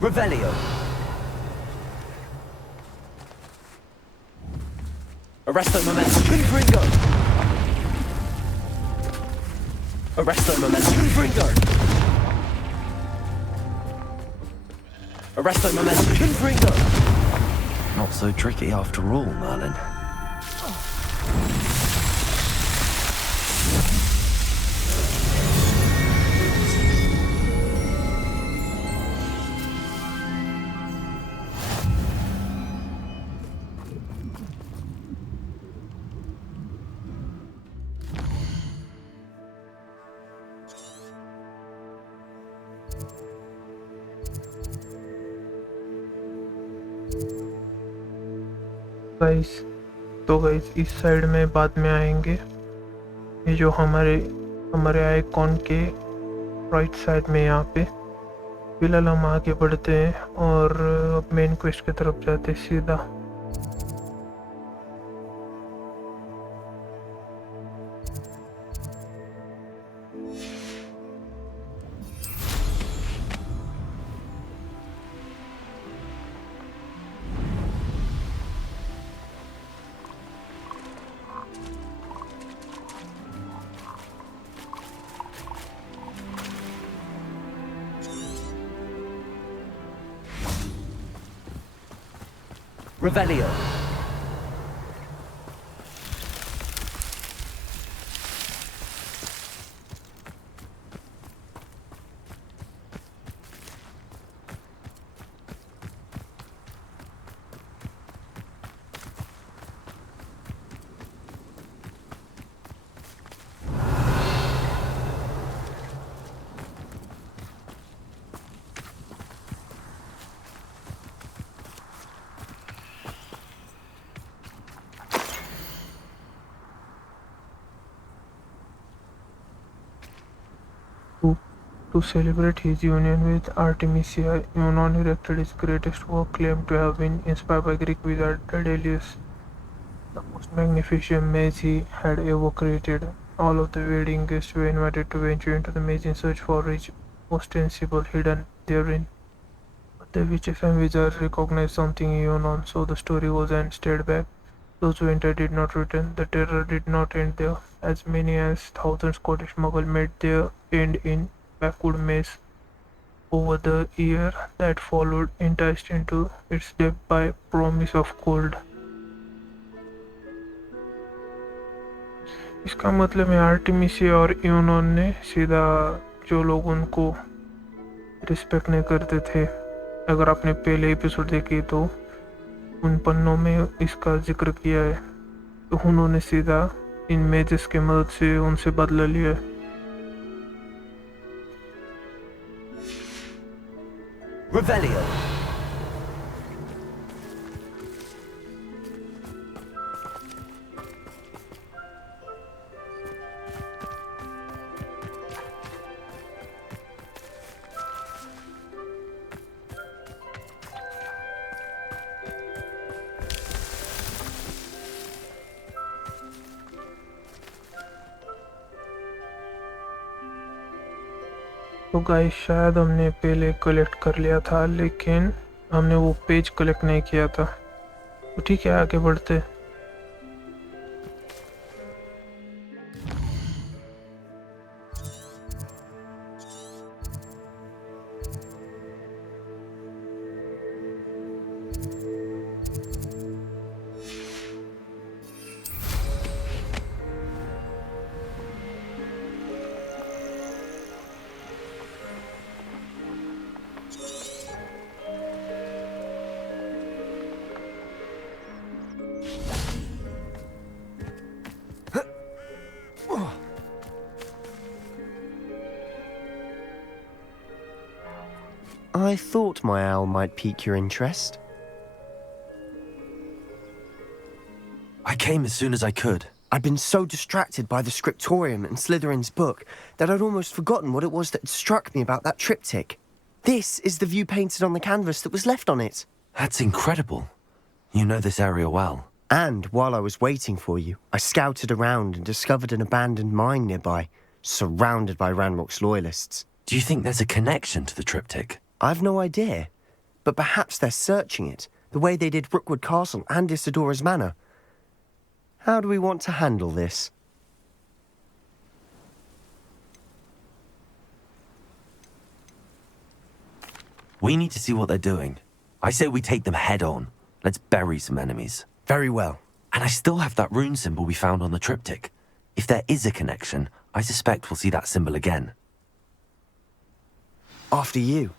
Revelio. Arresto momentum. Confringo. Arresto momentum. Confringo. Arresto momentum. Confringo. Not so tricky after all, Merlin. Guys तो guys इस side में बाद में आएंगे। ये जो हमारे icon के राइट साइड में यहाँ पे फिलहाल हम आगे बढ़ते हैं और अब मेन क्वेस्ट की तरफ जाते हैं सीधा। Revelio. To celebrate his union with Artemisia, Eunon erected his greatest work, claimed to have been inspired by Greek wizard Daedalus, the most magnificent maze he had ever created. All of the wedding guests were invited to venture into the maze in search for rich, ostensible hidden therein. But the witches and wizards recognized something Eunon, so the story was and stayed back. Those who entered did not return. The terror did not end there. As many as thousands Scottish muggles made their end in backwood maze. Over the year that followed, enticed into its depth by promise of gold. इसका मतलब है Artemisia और यूनोन ने सीधा जो लोग उनको respect नहीं करते थे, अगर आपने पहले एपिसोड देखे तो उन पन्नों में इसका जिक्र किया है, तो उन्होंने सीधा इन मेजेस के मदद से उनसे बदला लिया है। Revelio. तो गाइस शायद हमने पहले कलेक्ट कर लिया था, लेकिन हमने वो पेज कलेक्ट नहीं किया था। तो ठीक है, आगे बढ़ते। I thought my owl might pique your interest. I came as soon as I could. I'd been so distracted by the scriptorium and Slytherin's book that I'd almost forgotten what it was that struck me about that triptych. This is the view painted on the canvas that was left on it. That's incredible. You know this area well. And while I was waiting for you, I scouted around and discovered an abandoned mine nearby, surrounded by Ranrock's loyalists. Do you think there's a connection to the triptych? I've no idea, but perhaps they're searching it, the way they did Rookwood Castle and Isidora's Manor. How do we want to handle this? We need to see what they're doing. I say we take them head on. Let's bury some enemies. Very well. And I still have that rune symbol we found on the triptych. If there is a connection, I suspect we'll see that symbol again. After you.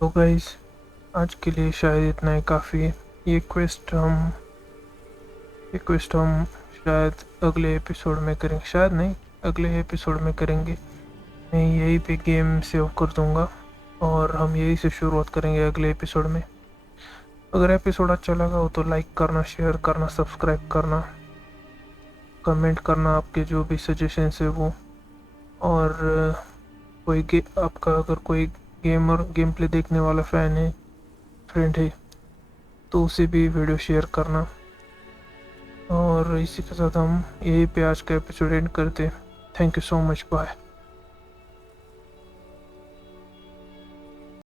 तो guys आज के लिए शायद इतना ही काफ़ी है। ये quest हम शायद अगले एपिसोड में करेंगे, शायद नहीं, अगले एपिसोड में करेंगे। मैं यहीं पे गेम सेव कर दूंगा और हम यहीं से शुरुआत करेंगे अगले एपिसोड में। अगर एपिसोड अच्छा लगा हो तो लाइक करना, शेयर करना, सब्सक्राइब करना, कमेंट करना आपके जो भी सजेशंस है वो। और आपका अगर कोई गेम प्ले देखने वाला फ्रेंड है तो उसे भी वीडियो शेयर करना। और इसी के साथ हम यही पे आज का एपिसोड एंड करते हैं। Thank you so much, bye.